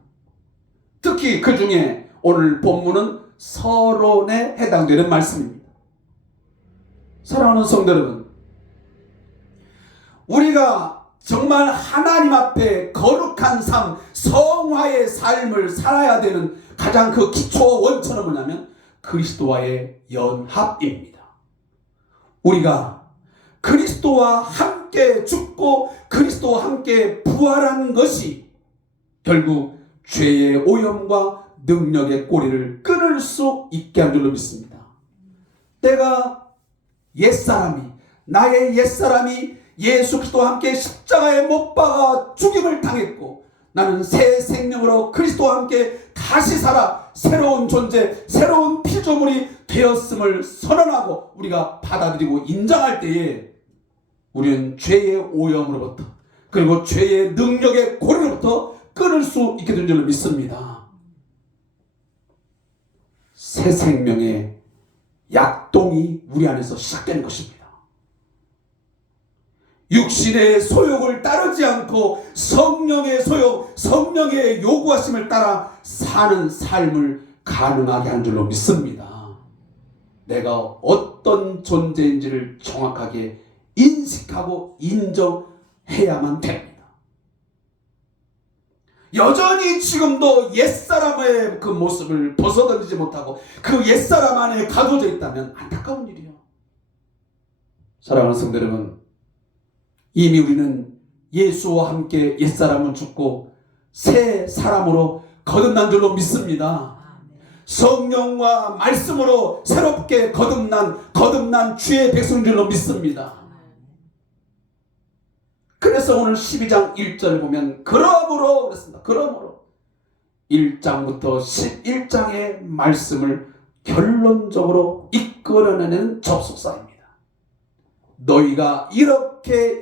특히 그 중에 오늘 본문은 서론에 해당되는 말씀입니다. 사랑하는 성도 여러분, 우리가 정말 하나님 앞에 거룩한 삶, 성화의 삶을 살아야 되는 가장 그 기초 원천은 뭐냐면 그리스도와의 연합입니다. 우리가 그리스도와 함께 죽고 그리스도와 함께 부활한 것이 결국 죄의 오염과 능력의 꼬리를 끊을 수 있게 한 줄로 믿습니다. 내가 나의 옛사람이 예수 그리스도와 함께 십자가에 못 박아 죽임을 당했고 나는 새 생명으로 그리스도와 함께 다시 살아 새로운 존재, 새로운 피조물이 되었음을 선언하고 우리가 받아들이고 인정할 때에 우리는 죄의 오염으로부터 그리고 죄의 능력의 고리로부터 끊을 수 있게 된 줄로 믿습니다. 새 생명의 약동이 우리 안에서 시작되는 것입니다. 육신의 소욕을 따르지 않고 성령의 소욕, 성령의 요구하심을 따라 사는 삶을 가능하게 한 줄로 믿습니다. 내가 어떤 존재인지를 정확하게 인식하고 인정해야만 됩니다. 여전히 지금도 옛사람의 그 모습을 벗어던지지 못하고 그 옛사람 안에 가둬져 있다면 안타까운 일이에요. 사랑하는 성도 여러분, 이미 우리는 예수와 함께 옛사람은 죽고 새 사람으로 거듭난 줄로 믿습니다. 성령과 말씀으로 새롭게 거듭난 주의 백성인 줄로 믿습니다. 그래서 오늘 12장 1절 보면 그러므로 그랬습니다. 그러므로 1장부터 11장의 말씀을 결론적으로 이끌어내는 접속사입니다. 너희가 이렇게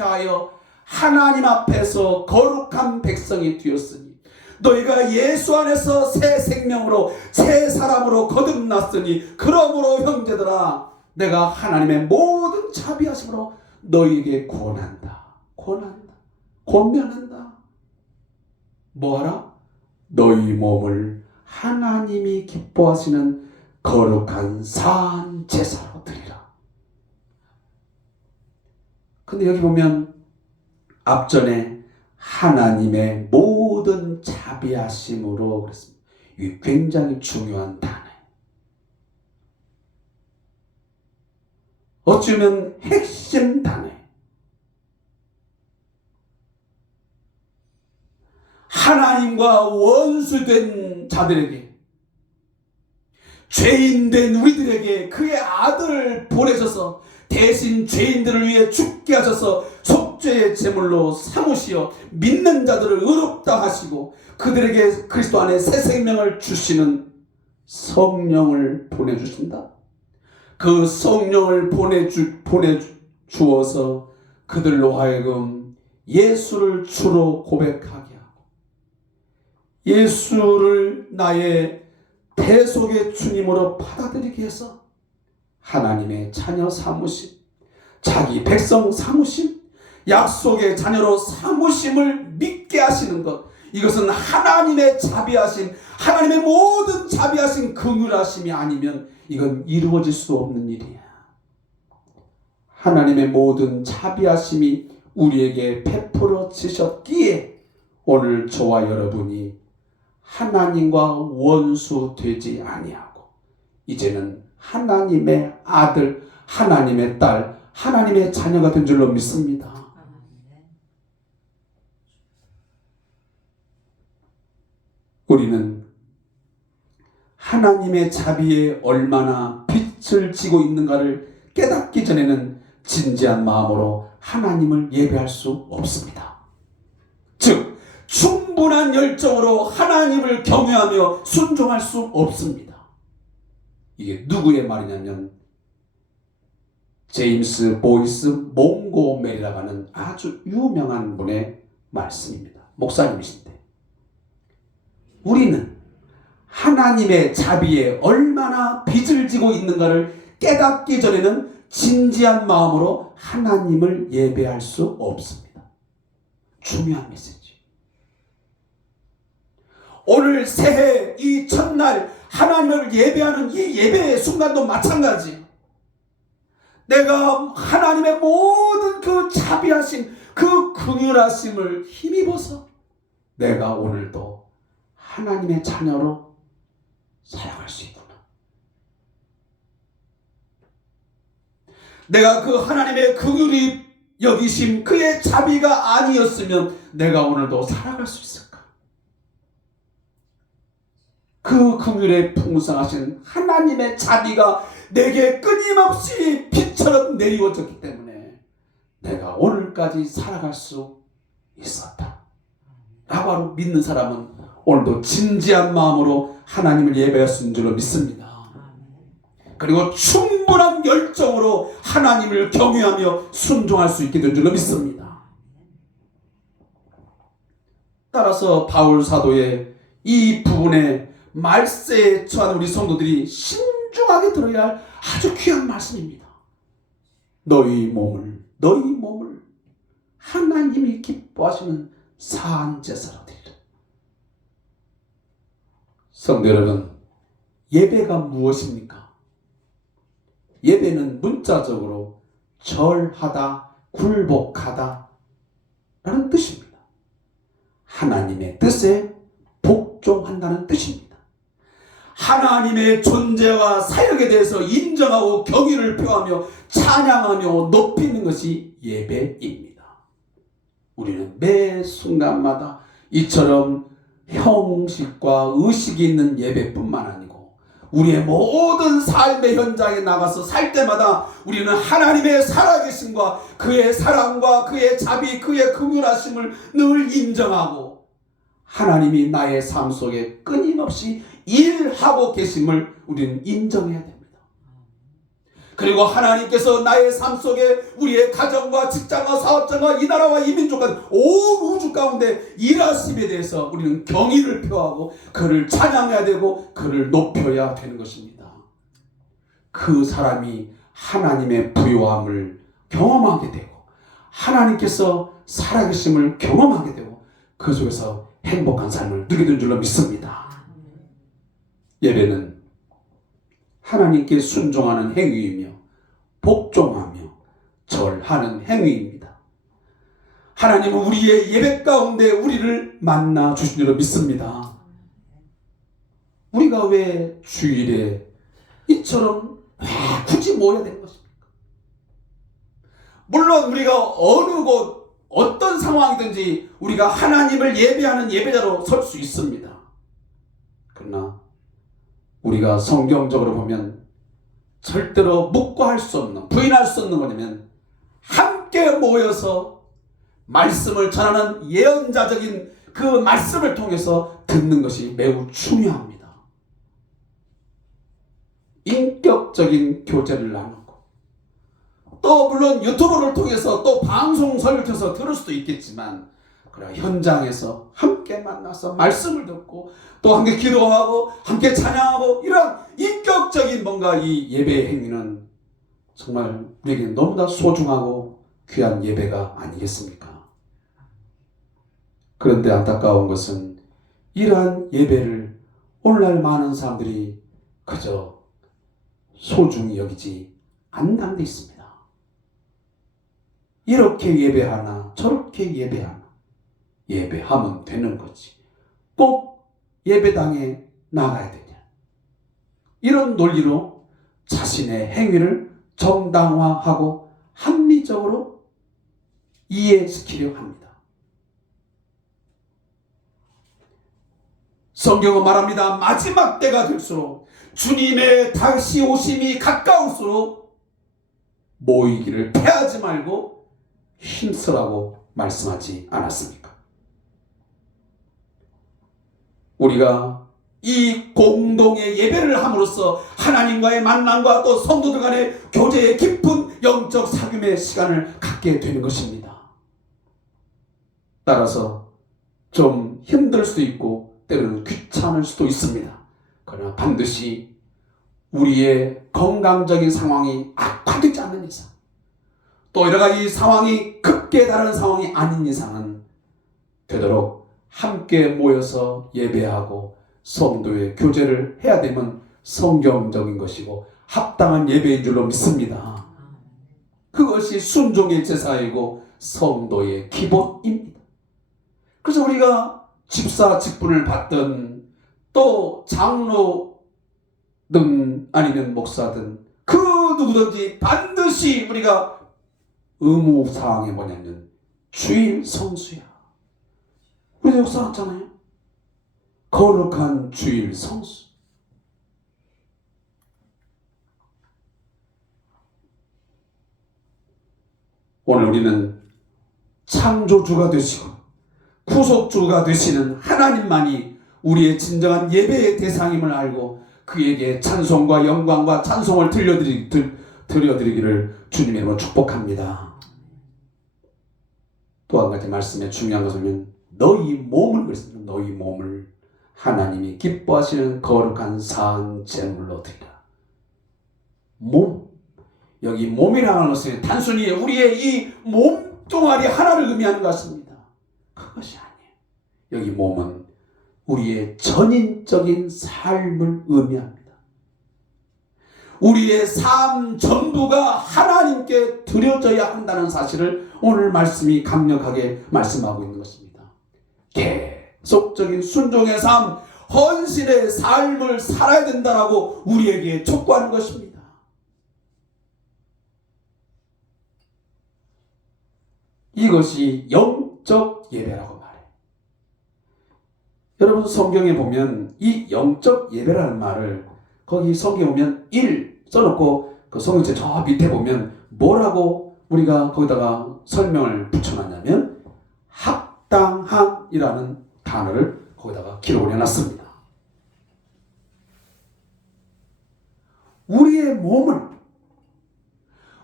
하여 하나님 앞에서 거룩한 백성이 되었으니 너희가 예수 안에서 새 생명으로 새 사람으로 거듭났으니 그러므로 형제들아 내가 하나님의 모든 자비하심으로 너희에게 권면한다. 뭐하라? 너희 몸을 하나님이 기뻐하시는 거룩한 산 제사로 드리라. 근데 여기 보면 앞전에 하나님의 모든 자비하심으로 그랬습니다. 이게 굉장히 중요한 단어예요. 어쩌면 핵심 단어예요. 하나님과 원수된 자들에게, 죄인된 우리들에게 그의 아들을 보내셔서 대신 죄인들을 위해 죽게 하셔서 속죄의 제물로 삼으시어 믿는 자들을 의롭다 하시고 그들에게 그리스도 안에 새 생명을 주시는 성령을 보내주신다. 그 성령을 보내주어서 그들로 하여금 예수를 주로 고백하게 하고 예수를 나의 대속의 주님으로 받아들이게 해서 하나님의 자녀 삼으심, 자기 백성 삼으심, 약속의 자녀로 삼으심을 믿게 하시는 것, 이것은 하나님의 자비하심, 하나님의 모든 자비하심, 긍휼하심이 아니면 이건 이루어질 수 없는 일이야. 하나님의 모든 자비하심이 우리에게 베풀어지셨기에 오늘 저와 여러분이 하나님과 원수 되지 아니하고 이제는 하나님의 아들, 하나님의 딸, 하나님의 자녀가 된 줄로 믿습니다. 우리는 하나님의 자비에 얼마나 빛을 지고 있는가를 깨닫기 전에는 진지한 마음으로 하나님을 예배할 수 없습니다. 즉 충분한 열정으로 하나님을 경외하며 순종할 수 없습니다. 이게 누구의 말이냐면 제임스 보이스 몽고메리라고 하는 아주 유명한 분의 말씀입니다. 목사님이신데 우리는 하나님의 자비에 얼마나 빚을 지고 있는가를 깨닫기 전에는 진지한 마음으로 하나님을 예배할 수 없습니다. 중요한 메시지. 오늘 새해 이 첫날 하나님을 예배하는 이 예배의 순간도 마찬가지. 내가 하나님의 모든 그 자비하심, 그 긍휼하심을 힘입어서 내가 오늘도 하나님의 자녀로 살아갈 수 있구나. 내가 그 하나님의 긍휼이 여기심, 그의 자비가 아니었으면 내가 오늘도 살아갈 수 있을까? 그 긍휼에 풍성하신 하나님의 자비가 내게 끊임없이 빛처럼 내리워졌기 때문에 내가 오늘까지 살아갈 수 있었다 라고 믿는 사람은 오늘도 진지한 마음으로 하나님을 예배할 수 있는 줄로 믿습니다. 그리고 충분한 열정으로 하나님을 경외하며 순종할 수 있게 된 줄로 믿습니다. 따라서 바울 사도의 이 부분에 말세에 처한 우리 성도들이 신중하게 들어야 할 아주 귀한 말씀입니다. 너희 몸을 하나님이 기뻐하시는 사한 제사로 드리라. 성도 여러분, 예배가 무엇입니까? 예배는 문자적으로 절하다, 굴복하다 라는 뜻입니다. 하나님의 뜻에 복종한다는 뜻입니다. 하나님의 존재와 사역에 대해서 인정하고 경의를 표하며 찬양하며 높이는 것이 예배입니다. 우리는 매 순간마다 이처럼 형식과 의식이 있는 예배뿐만 아니고 우리의 모든 삶의 현장에 나가서 살 때마다 우리는 하나님의 살아계심과 그의 사랑과 그의 자비, 그의 긍휼하심을 늘 인정하고 하나님이 나의 삶 속에 끊임없이 일하고 계심을 우리는 인정해야 됩니다. 그리고 하나님께서 나의 삶 속에 우리의 가정과 직장과 사업장과 이 나라와 이 민족과 온 우주 가운데 일하심에 대해서 우리는 경의를 표하고 그를 찬양해야 되고 그를 높여야 되는 것입니다. 그 사람이 하나님의 부요함을 경험하게 되고 하나님께서 살아계심을 경험하게 되고 그 속에서 행복한 삶을 누리게 된 줄로 믿습니다. 예배는 하나님께 순종하는 행위이며 복종하며 절하는 행위입니다. 하나님은 우리의 예배 가운데 우리를 만나 주신 줄로 믿습니다. 우리가 왜 주일에 이처럼 왜 굳이 모여야 되는 것입니까? 물론 우리가 어느 곳 어떤 상황이든지 우리가 하나님을 예배하는 예배자로 설 수 있습니다. 그러나 우리가 성경적으로 보면 절대로 묵과할 수 없는, 부인할 수 없는 거냐면 함께 모여서 말씀을 전하는 예언자적인 그 말씀을 통해서 듣는 것이 매우 중요합니다. 인격적인 교제를 나누고 또 물론 유튜브를 통해서 또 방송 설교해서 들을 수도 있겠지만 그러나 현장에서 함께 만나서 말씀을 듣고 또 함께 기도하고 함께 찬양하고 이런 인격적인 뭔가 이 예배의 행위는 정말 우리에게 너무나 소중하고 귀한 예배가 아니겠습니까? 그런데 안타까운 것은 이러한 예배를 오늘날 많은 사람들이 그저 소중히 여기지 않는 데 있습니다. 이렇게 예배하나 저렇게 예배하나 예배하면 되는 거지 꼭 예배당에 나가야 되냐 이런 논리로 자신의 행위를 정당화하고 합리적으로 이해시키려 합니다. 성경은 말합니다. 마지막 때가 될수록 주님의 다시 오심이 가까울수록 모이기를 패하지 말고 힘쓰라고 말씀하지 않았습니까? 우리가 이 공동의 예배를 함으로써 하나님과의 만남과 또 성도들 간의 교제의 깊은 영적 사귐의 시간을 갖게 되는 것입니다. 따라서 좀 힘들 수도 있고 때로는 귀찮을 수도 있습니다. 그러나 반드시 우리의 건강적인 상황이 악화되지 않는 이상 또 여러 가지 상황이 급게 다른 상황이 아닌 이상은 되도록 함께 모여서 예배하고 성도의 교제를 해야 되면 성경적인 것이고 합당한 예배인 줄로 믿습니다. 그것이 순종의 제사이고 성도의 기본입니다. 그래서 우리가 집사 직분을 받든 또 장로든 아니면 목사든 그 누구든지 반드시 우리가 의무사항이 뭐냐면 주일 성수야. 우리도 역사했잖아요. 거룩한 주일 성수. 오늘 우리는 창조주가 되시고 구속주가 되시는 하나님만이 우리의 진정한 예배의 대상임을 알고 그에게 찬송과 영광과 찬송을 드려드리기를 주님의 이름으로 축복합니다. 또 한 가지 말씀에 중요한 것은 너희 몸을 그랬습니다. 너희 몸을 하나님이 기뻐하시는 거룩한 산 제물로 드리라. 몸. 여기 몸이라는 것은 단순히 우리의 이 몸뚱아리 하나를 의미하는 것 같습니다. 그것이 아니에요. 여기 몸은 우리의 전인적인 삶을 의미합니다. 우리의 삶 전부가 하나님께 드려져야 한다는 사실을 오늘 말씀이 강력하게 말씀하고 있는 것입니다. 계속적인 순종의 삶, 헌신의 삶을 살아야 된다라고 우리에게 촉구하는 것입니다. 이것이 영적 예배라고 말해요. 여러분 성경에 보면 이 영적 예배라는 말을 거기 성경에 보면 1 써놓고 그 성경책 저 밑에 보면 뭐라고 우리가 거기다가 설명을 붙여놨냐면 합당한이라는 단어를 거기다가 기록을 해놨습니다. 우리의 몸을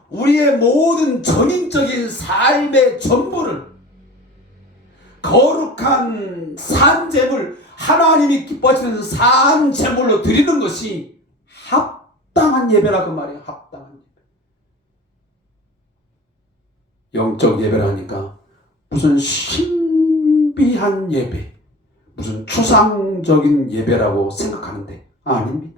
우리의 모든 전인적인 삶의 전부를 거룩한 산제물, 하나님이 기뻐하시는 산제물로 드리는 것이 합당한 예배라고 말이에요. 합당한 예배. 영적 예배라니까 무슨 신비한 예배, 무슨 추상적인 예배라고 생각하는데 아닙니다.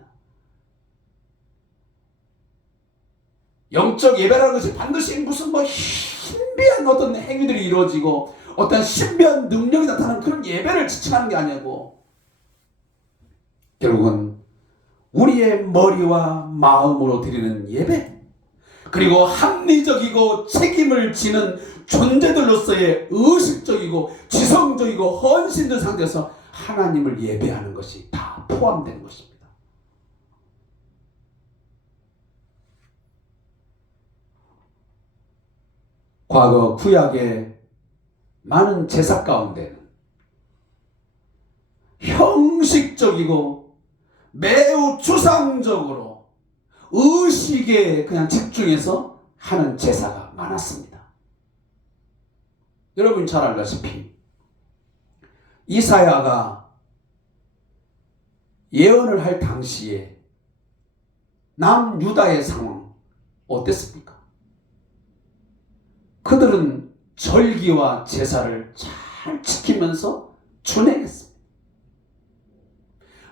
영적 예배라는 것이 반드시 무슨 신비한 어떤 행위들이 이루어지고 어떤 신비한 능력이 나타나는 그런 예배를 지칭하는 게 아니고 결국은 우리의 머리와 마음으로 드리는 예배, 그리고 합리적이고 책임을 지는 존재들로서의 의식적이고 지성적이고 헌신된 상태에서 하나님을 예배하는 것이 다 포함되는 것입니다. 과거 구약의 많은 제사 가운데는 형식적이고 매우 추상적으로 의식에 그냥 집중해서 하는 제사가 많았습니다. 여러분 잘 알다시피 이사야가 예언을 할 당시에 남유다의 상황 어땠습니까? 그들은 절기와 제사를 잘 지키면서 준행했습니다.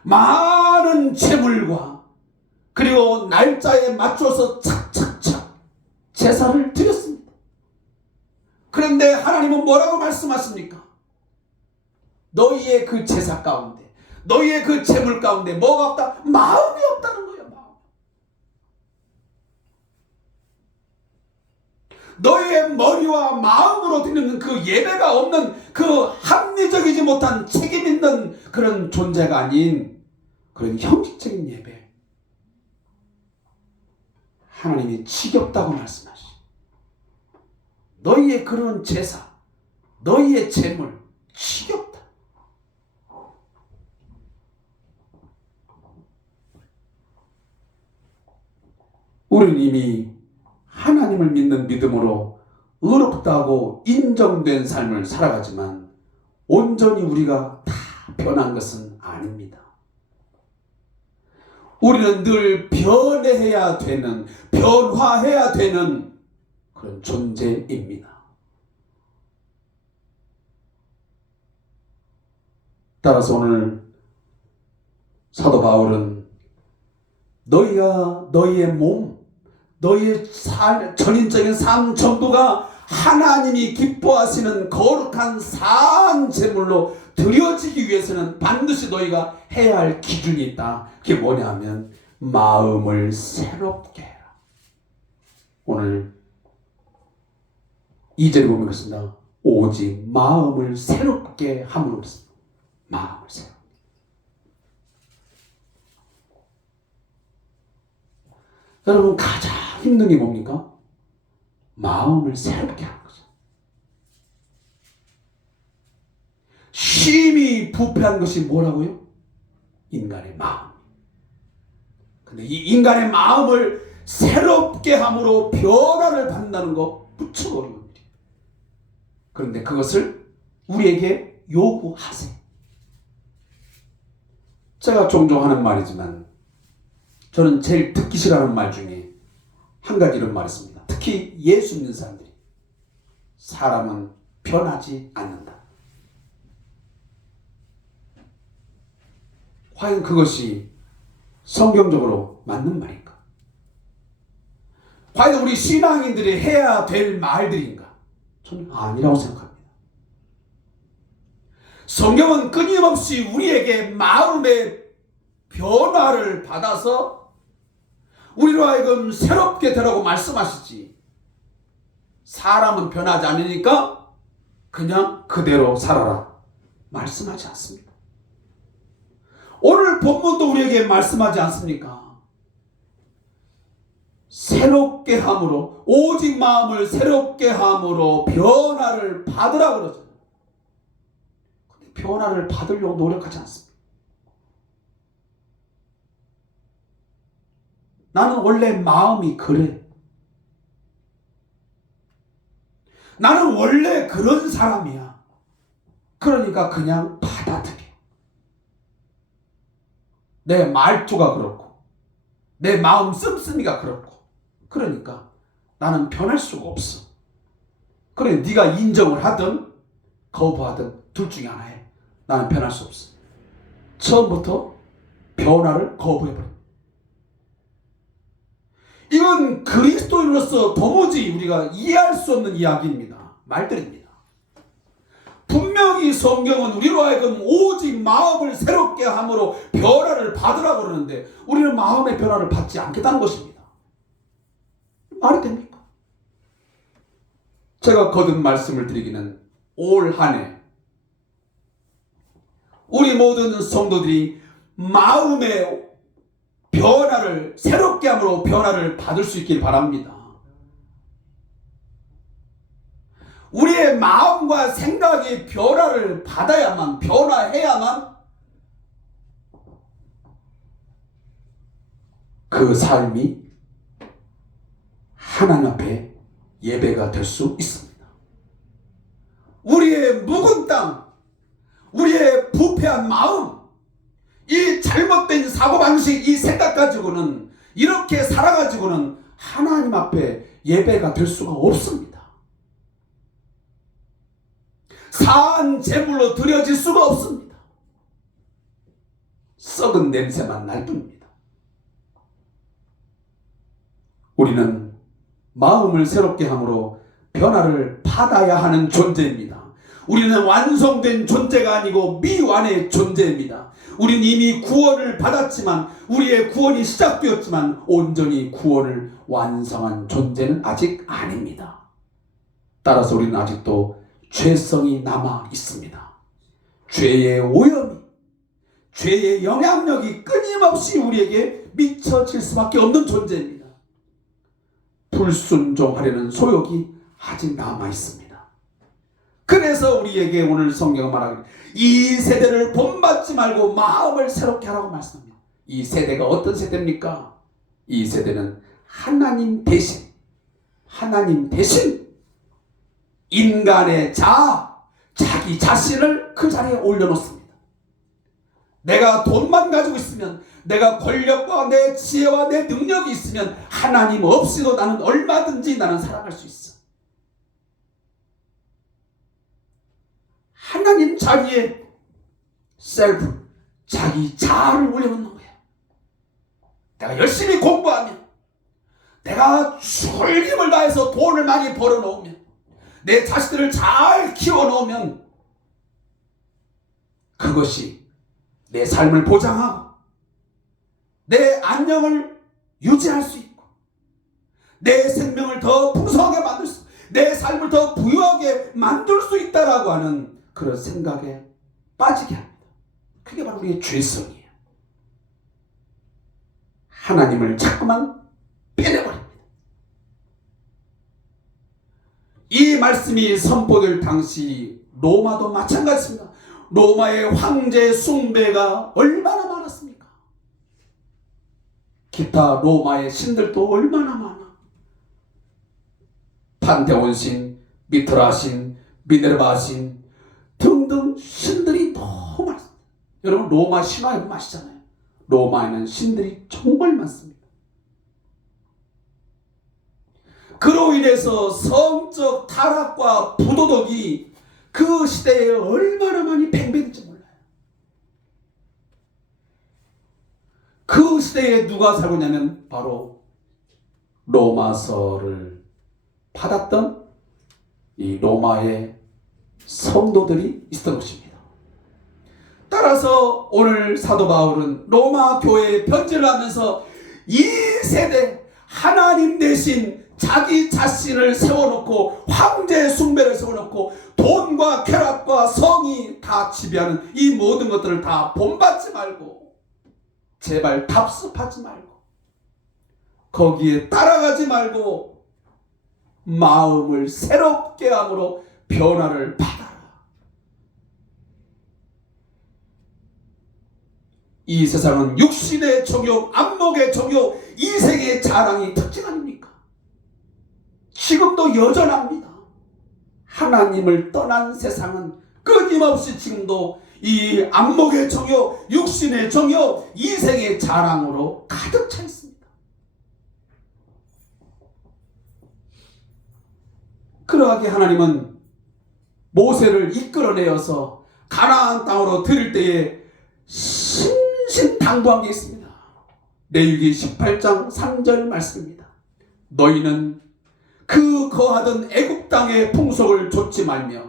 많은 제물과 그리고 날짜에 맞춰서 착착착 제사를 드렸습니다. 그런데 하나님은 뭐라고 말씀하십니까? 너희의 그 제사 가운데, 너희의 그 제물 가운데 뭐가 없다? 마음이 없다는 거예요. 마음. 너희의 머리와 마음으로 드리는 그 예배가 없는 그 합리적이지 못한 책임 있는 그런 존재가 아닌 그런 형식적인 예배, 하나님이 지겹다고 말씀하시죠. 너희의 그런 제사, 너희의 제물 지겹다. 우리는 이미 하나님을 믿는 믿음으로 의롭다고 인정된 삶을 살아가지만 온전히 우리가 다 변한 것은 아닙니다. 우리는 늘 변해야 되는, 변화해야 되는 그런 존재입니다. 따라서 오늘 사도 바울은 너희가 너희의 몸, 너희의 전인적인 삶 전부가 하나님이 기뻐하시는 거룩한 산 제물로 드려지기 위해서는 반드시 너희가 해야 할 기준이 있다. 그게 뭐냐 하면 마음을 새롭게 해라. 오늘 2절에 보면 그렇습니다. 오직 마음을 새롭게 함으로 그렇습니다. 마음을 새롭게. 여러분 가장 힘든 게 뭡니까? 마음을 새롭게 하는 거죠. 심히 부패한 것이 뭐라고요? 인간의 마음. 근데 이 인간의 마음을 새롭게 함으로 변화를 받는다는 거 무척 어려운 일이에요. 그런데 그것을 우리에게 요구하세요. 제가 종종 하는 말이지만 저는 제일 듣기 싫어하는 말 중에 한 가지 이런 말이 있습니다. 특히 예수 믿는 사람들이 사람은 변하지 않는다. 과연 그것이 성경적으로 맞는 말인가? 과연 우리 신앙인들이 해야 될 말들인가? 저는 아니라고 생각합니다. 성경은 끊임없이 우리에게 마음의 변화를 받아서 우리로 하여금 새롭게 되라고 말씀하시지, 사람은 변하지 않으니까 그냥 그대로 살아라 말씀하지 않습니다. 오늘 본문도 우리에게 말씀하지 않습니까? 새롭게 함으로, 오직 마음을 새롭게 함으로 변화를 받으라 그러죠. 근데 변화를 받으려고 노력하지 않습니다. 나는 원래 마음이 그래. 나는 원래 그런 사람이야. 그러니까 그냥 받아들여. 내 말투가 그렇고 내 마음 씀씀이가 그렇고 그러니까 나는 변할 수가 없어. 그래, 네가 인정을 하든 거부하든 둘 중에 하나에 나는 변할 수 없어. 처음부터 변화를 거부해버려. 이건 그리스도인으로서 도무지 우리가 이해할 수 없는 이야기입니다. 말들입니다. 분명히 성경은 우리로 하여금 오직 마음을 새롭게 함으로 변화를 받으라고 그러는데 우리는 마음의 변화를 받지 않겠다는 것입니다. 말이 됩니까? 제가 거듭 말씀을 드리기는 올 한 해 우리 모든 성도들이 마음의 변화를 새롭게 함으로 변화를 받을 수 있길 바랍니다. 우리의 마음과 생각이 변화를 받아야만, 변화해야만 그 삶이 하나님 앞에 예배가 될 수 있습니다. 우리의 묵은 땅, 우리의 부패한 마음, 이 잘못된 사고방식, 이 생각 가지고는, 이렇게 살아가지고는 하나님 앞에 예배가 될 수가 없습니다. 산 제물로 드려질 수가 없습니다. 썩은 냄새만 날 뿐입니다. 우리는 마음을 새롭게 함으로 변화를 받아야 하는 존재입니다. 우리는 완성된 존재가 아니고 미완의 존재입니다. 우리는 이미 구원을 받았지만, 우리의 구원이 시작되었지만 온전히 구원을 완성한 존재는 아직 아닙니다. 따라서 우리는 아직도 죄성이 남아 있습니다. 죄의 오염이, 죄의 영향력이 끊임없이 우리에게 미쳐질 수밖에 없는 존재입니다. 불순종하려는 소욕이 아직 남아 있습니다. 그래서 우리에게 오늘 성경은 말하기를 이 세대를 본받지 말고 마음을 새롭게 하라고 말씀합니다. 이 세대가 어떤 세대입니까? 이 세대는 하나님 대신 인간의 자기 자신을 그 자리에 올려놓습니다. 내가 돈만 가지고 있으면, 내가 권력과 내 지혜와 내 능력이 있으면 하나님 없이도 나는 얼마든지 나는 살아갈 수 있어. 하나님 자리에 셀프, 자기 자아를 올려놓는 거예요. 내가 열심히 공부하면, 내가 죽을 힘을 다해서 돈을 많이 벌어놓으면, 내 자식들을 잘 키워놓으면 그것이 내 삶을 보장하고 내 안녕을 유지할 수 있고 내 생명을 더 풍성하게 만들 수, 내 삶을 더 부유하게 만들 수 있다라고 하는 그런 생각에 빠지게 합니다. 그게 바로 우리의 죄성이에요. 하나님을 자꾸만 빼내버립니다. 이 말씀이 선포될 당시 로마도 마찬가지입니다. 로마의 황제 숭배가 얼마나 많았습니까? 기타 로마의 신들도 얼마나 많아. 판테온 신, 미트라 신, 미네르바 신 등등 신들이 너무 많습니다. 여러분 로마 신화에 보면 아시잖아요. 로마에는 신들이 정말 많습니다. 그로 인해서 성적 타락과 부도덕이 그 시대에 얼마나 많이 팽배했는지 몰라요. 그 시대에 누가 살고 있냐면 바로 로마서를 받았던 이 로마의 성도들이 있었던 것입니다. 따라서 오늘 사도 바울은 로마 교회에 편지를 하면서 이 세대 하나님 대신 자기 자신을 세워놓고 황제 숭배를 세워놓고 돈과 쾌락과 성이 다 지배하는 이 모든 것들을 다 본받지 말고 제발 답습하지 말고 거기에 따라가지 말고 마음을 새롭게 함으로 변화를 받아라. 이 세상은 육신의 정욕, 안목의 정욕, 이생의 자랑이 특징 아닙니까? 지금도 여전합니다. 하나님을 떠난 세상은 끊임없이 지금도 이 안목의 정욕, 육신의 정욕, 이생의 자랑으로 가득 차 있습니다. 그러하게 하나님은 모세를 이끌어내어서 가나안 땅으로 들일 때에 신신당부한 게 있습니다. 레위기 18장 3절 말씀입니다. 너희는 그 거하던 애굽 땅의 풍속을 좇지 말며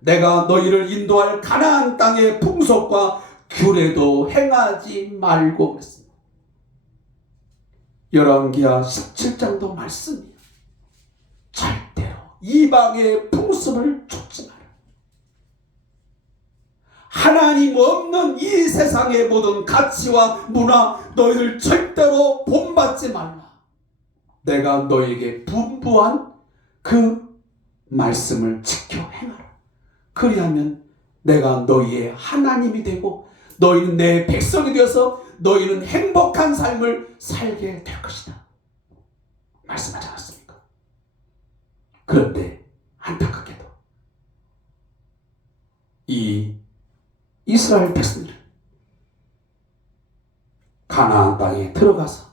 내가 너희를 인도할 가나안 땅의 풍속과 규례도 행하지 말고 그랬습니다. 열왕기하 17장도 말씀이에요. 절대로 이방의 풍습을 좇지 마라. 하나님 없는 이 세상의 모든 가치와 문화 너희를 절대로 본받지 말라. 내가 너에게 분부한 그 말씀을 지켜 행하라. 그리하면 내가 너희의 하나님이 되고 너희는 내 백성이 되어서 너희는 행복한 삶을 살게 될 것이다. 말씀하지 않았습니까? 그런데 안타깝게도 이 이스라엘 백성들은 가나안 땅에 들어가서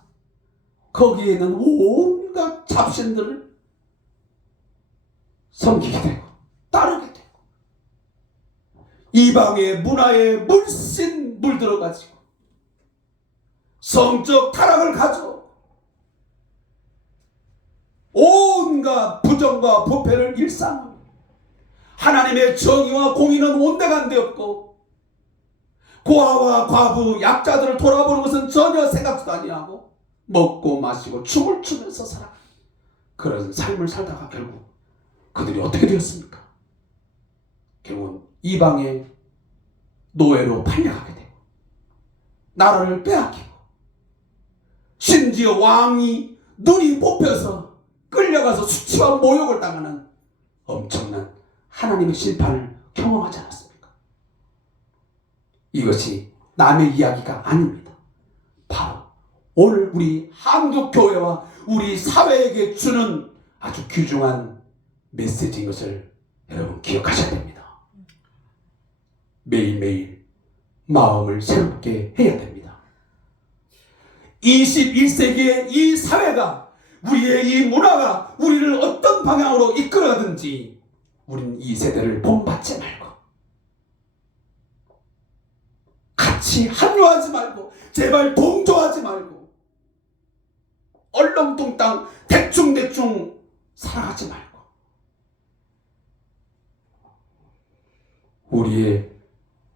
거기에 있는 온갖 잡신들을 섬기게 되고 따르게 되고 이방의 문화에 물씬 물들어가지고 성적 타락을 가져 온갖 부정과 부패를 일삼으로 하나님의 정의와 공의는 온데간데 없고 고아와 과부 약자들을 돌아보는 것은 전혀 생각도 아니하고 먹고 마시고 춤을 추면서 살아 그런 삶을 살다가 결국 그들이 어떻게 되었습니까? 결국은 이방의 노예로 팔려가게 되고 나라를 빼앗기고 심지어 왕이 눈이 뽑혀서 끌려가서 수치와 모욕을 당하는 엄청난 하나님의 심판을 경험하지 않았습니까? 이것이 남의 이야기가 아닙니다. 바로 오늘 우리 한국교회와 우리 사회에게 주는 아주 귀중한 메시지인 것을 여러분 기억하셔야 됩니다. 매일매일 마음을 새롭게 해야 됩니다. 21세기의 이 사회가 우리의 이 문화가 우리를 어떤 방향으로 이끌어가든지 우리는 이 세대를 본받지 말고 같이 합류하지 말고, 제발 동조하지 말고, 얼렁뚱땅 대충대충 살아가지 말고, 우리의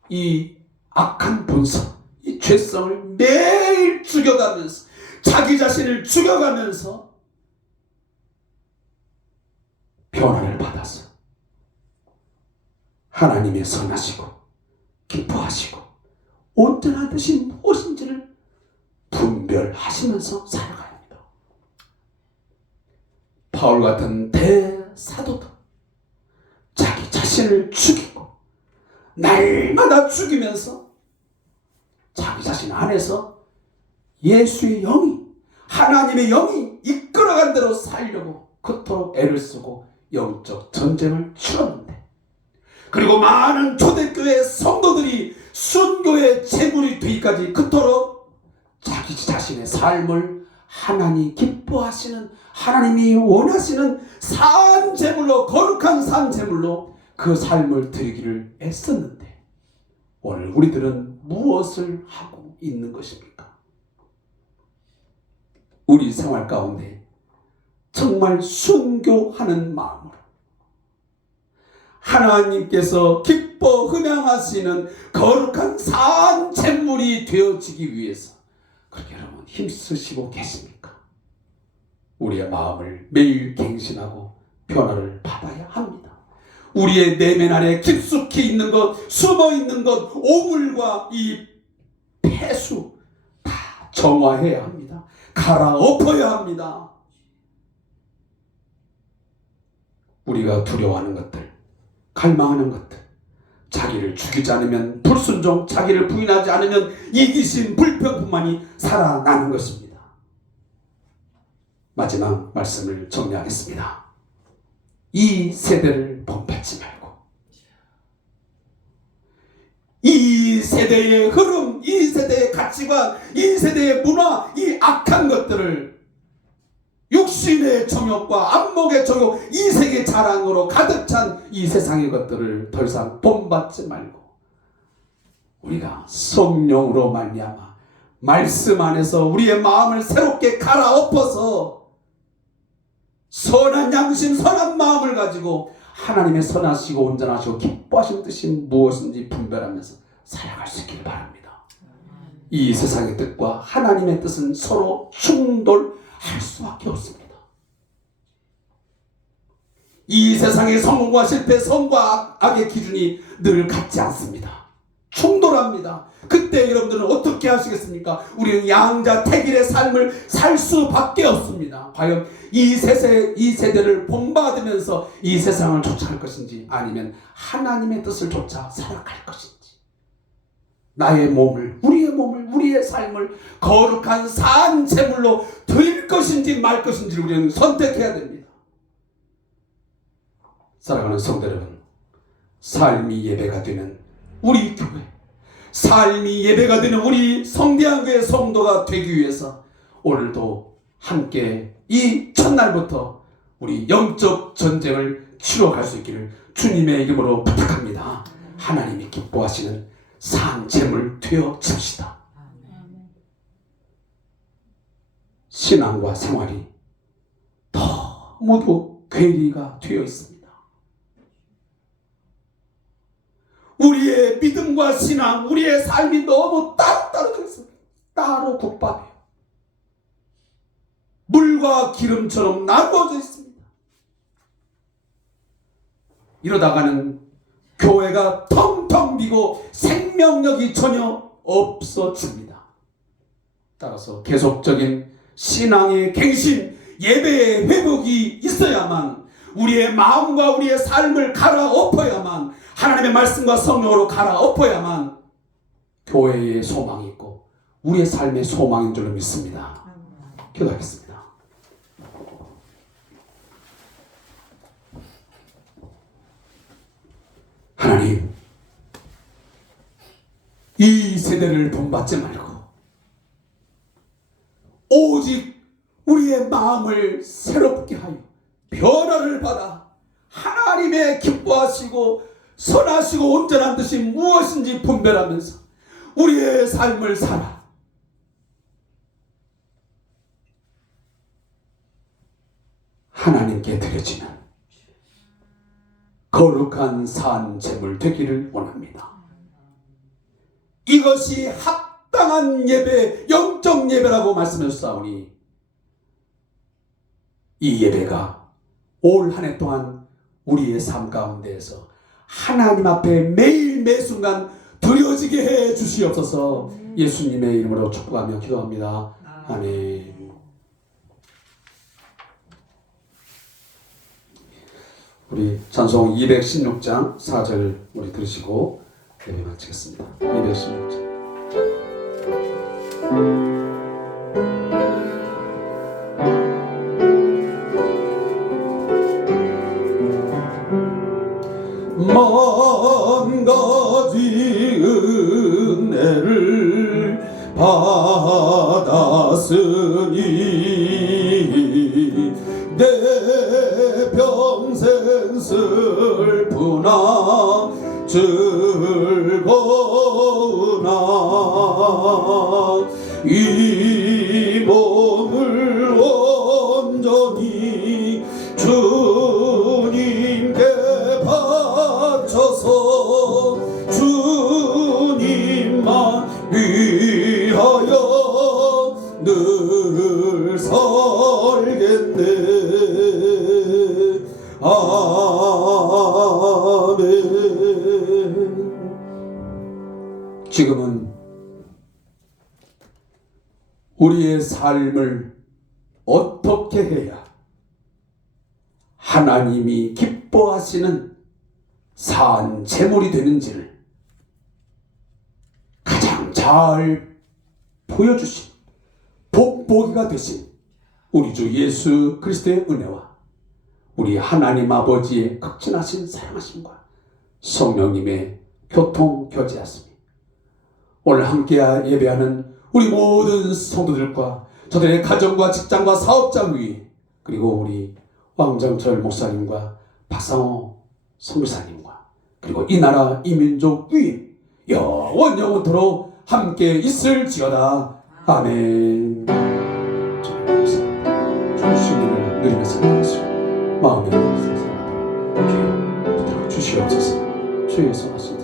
이 악한 본성, 이 죄성을 매일 죽여가면서, 자기 자신을 죽여가면서 변화를 받아서 하나님의 선하시고 기뻐하시고 온전한 뜻이 무엇인지를 분별하시면서 살아가야 합니다. 바울 같은 대사도도 자기 자신을 죽이고 날마다 죽이면서 자기 자신 안에서 예수의 영이, 하나님의 영이 이끌어간 대로 살려고 그토록 애를 쓰고 영적 전쟁을 치렀는데, 그리고 많은 초대교회 성도들이 순교의 제물이 되기까지 그토록 자기 자신의 삶을 하나님 기뻐하시는, 하나님이 원하시는 산 제물로, 거룩한 산 제물로 그 삶을 드리기를 애썼는데, 오늘 우리들은 무엇을 하고 있는 것입니까? 우리 생활 가운데 정말 순교하는 마음으로 하나님께서 기뻐 흠양하시는 거룩한 산 제물이 되어지기 위해서 그렇게 여러분 힘쓰시고 계십니까? 우리의 마음을 매일 갱신하고 변화를 받아야 합니다. 우리의 내면 안에 깊숙이 있는 것, 숨어 있는 것, 오물과 이 폐수 다 정화해야 합니다. 갈아엎어야 합니다. 우리가 두려워하는 것들, 갈망하는 것들, 자기를 죽이지 않으면 불순종, 자기를 부인하지 않으면 이기심, 불평뿐만이 살아나는 것입니다. 마지막 말씀을 정리하겠습니다. 이 세대를 본받지 말고, 이 세대의 흐름, 이 세대의 가치관, 이 세대의 문화, 이 악한 것들을 육신의 정욕과 안목의 정욕, 이 세계 자랑으로 가득 찬 이 세상의 것들을 더 이상 본받지 말고, 우리가 성령으로 말미암아 말씀 안에서 우리의 마음을 새롭게 갈아엎어서 선한 양심, 선한 마음을 가지고 하나님의 선하시고 온전하시고 기뻐하시는 뜻이 무엇인지 분별하면서 살아갈 수 있기를 바랍니다. 이 세상의 뜻과 하나님의 뜻은 서로 충돌할 수밖에 없습니다. 이 세상의 성공과 실패, 성과 악의 기준이 늘 같지 않습니다. 충돌합니다. 그때 여러분들은 어떻게 하시겠습니까? 우리는 양자택일의 삶을 살 수밖에 없습니다. 과연 이 세대를 본받으면서 이 세상을 쫓아갈 것인지, 아니면 하나님의 뜻을 쫓아 살아갈 것인지, 나의 몸을, 우리의 삶을 거룩한 산 제물로 드릴 것인지 말 것인지를 우리는 선택해야 됩니다. 사랑하는 성도 여러분, 삶이 예배가 되는 우리 교회, 삶이 예배가 되는 우리 성대한교회 성도가 되기 위해서 오늘도 함께 이 첫날부터 우리 영적 전쟁을 치러갈 수 있기를 주님의 이름으로 부탁합니다. 하나님이 기뻐하시는 산 제물 되어집시다. 신앙과 생활이 너무도 괴리가 되어 있습니다. 우리의 믿음과 신앙, 우리의 삶이 너무 따로 떨어져 있습니다. 따로 국밥이에요. 물과 기름처럼 나누어져 있습니다. 이러다가는 교회가 텅텅 비고 생명력이 전혀 없어집니다. 따라서 계속적인 신앙의 갱신, 예배의 회복이 있어야만, 우리의 마음과 우리의 삶을 갈아엎어야만, 하나님의 말씀과 성령으로 갈아엎어야만 교회의 소망이 있고 우리의 삶의 소망인 줄 믿습니다. 기도하겠습니다. 하나님, 이 세대를 본받지 말고 오직 우리의 마음을 새롭게 하여 변화를 받아 하나님의 기뻐하시고 선하시고 온전한 뜻이 무엇인지 분별하면서 우리의 삶을 살아 하나님께 드려지는 거룩한 산 제물 되기를 원합니다. 이것이 합당한 예배, 영적 예배라고 말씀하셨사오니 이 예배가 올 한 해 동안 우리의 삶 가운데에서 하나님 앞에 매일 매순간 드려지게 해 주시옵소서. 예수님의 이름으로 축복하며 기도합니다. 아멘. 우리 찬송 216장 4절 우리 들으시고 예배 마치겠습니다. 216장. 만 가지 은혜를 받았으니 내 평생 슬프나 즐거우나 이 몸을 온전히 주님께 바쳐서 주님만 위하여 늘 살겠네. 아멘. 지금은 우리의 삶을 어떻게 해야 하나님이 기뻐하시는 산 제물이 되는지를 가장 잘 보여주신 복보기가 되신 우리 주 예수 그리스도의 은혜와 우리 하나님 아버지의 극진하신 사랑하심과 성령님의 교통교제하심이 오늘 함께 예배하는 우리 모든 성도들과 저들의 가정과 직장과 사업장 위에 그리고 우리 왕정철 목사님과 박상호 선교사님과 그리고 이 나라 이 민족 위에 영원토록 함께 있을지어다. 아멘. 주님을 누리면서 나가시고 마음에 살아가도록 주여 주시옵소서. 주의 성하신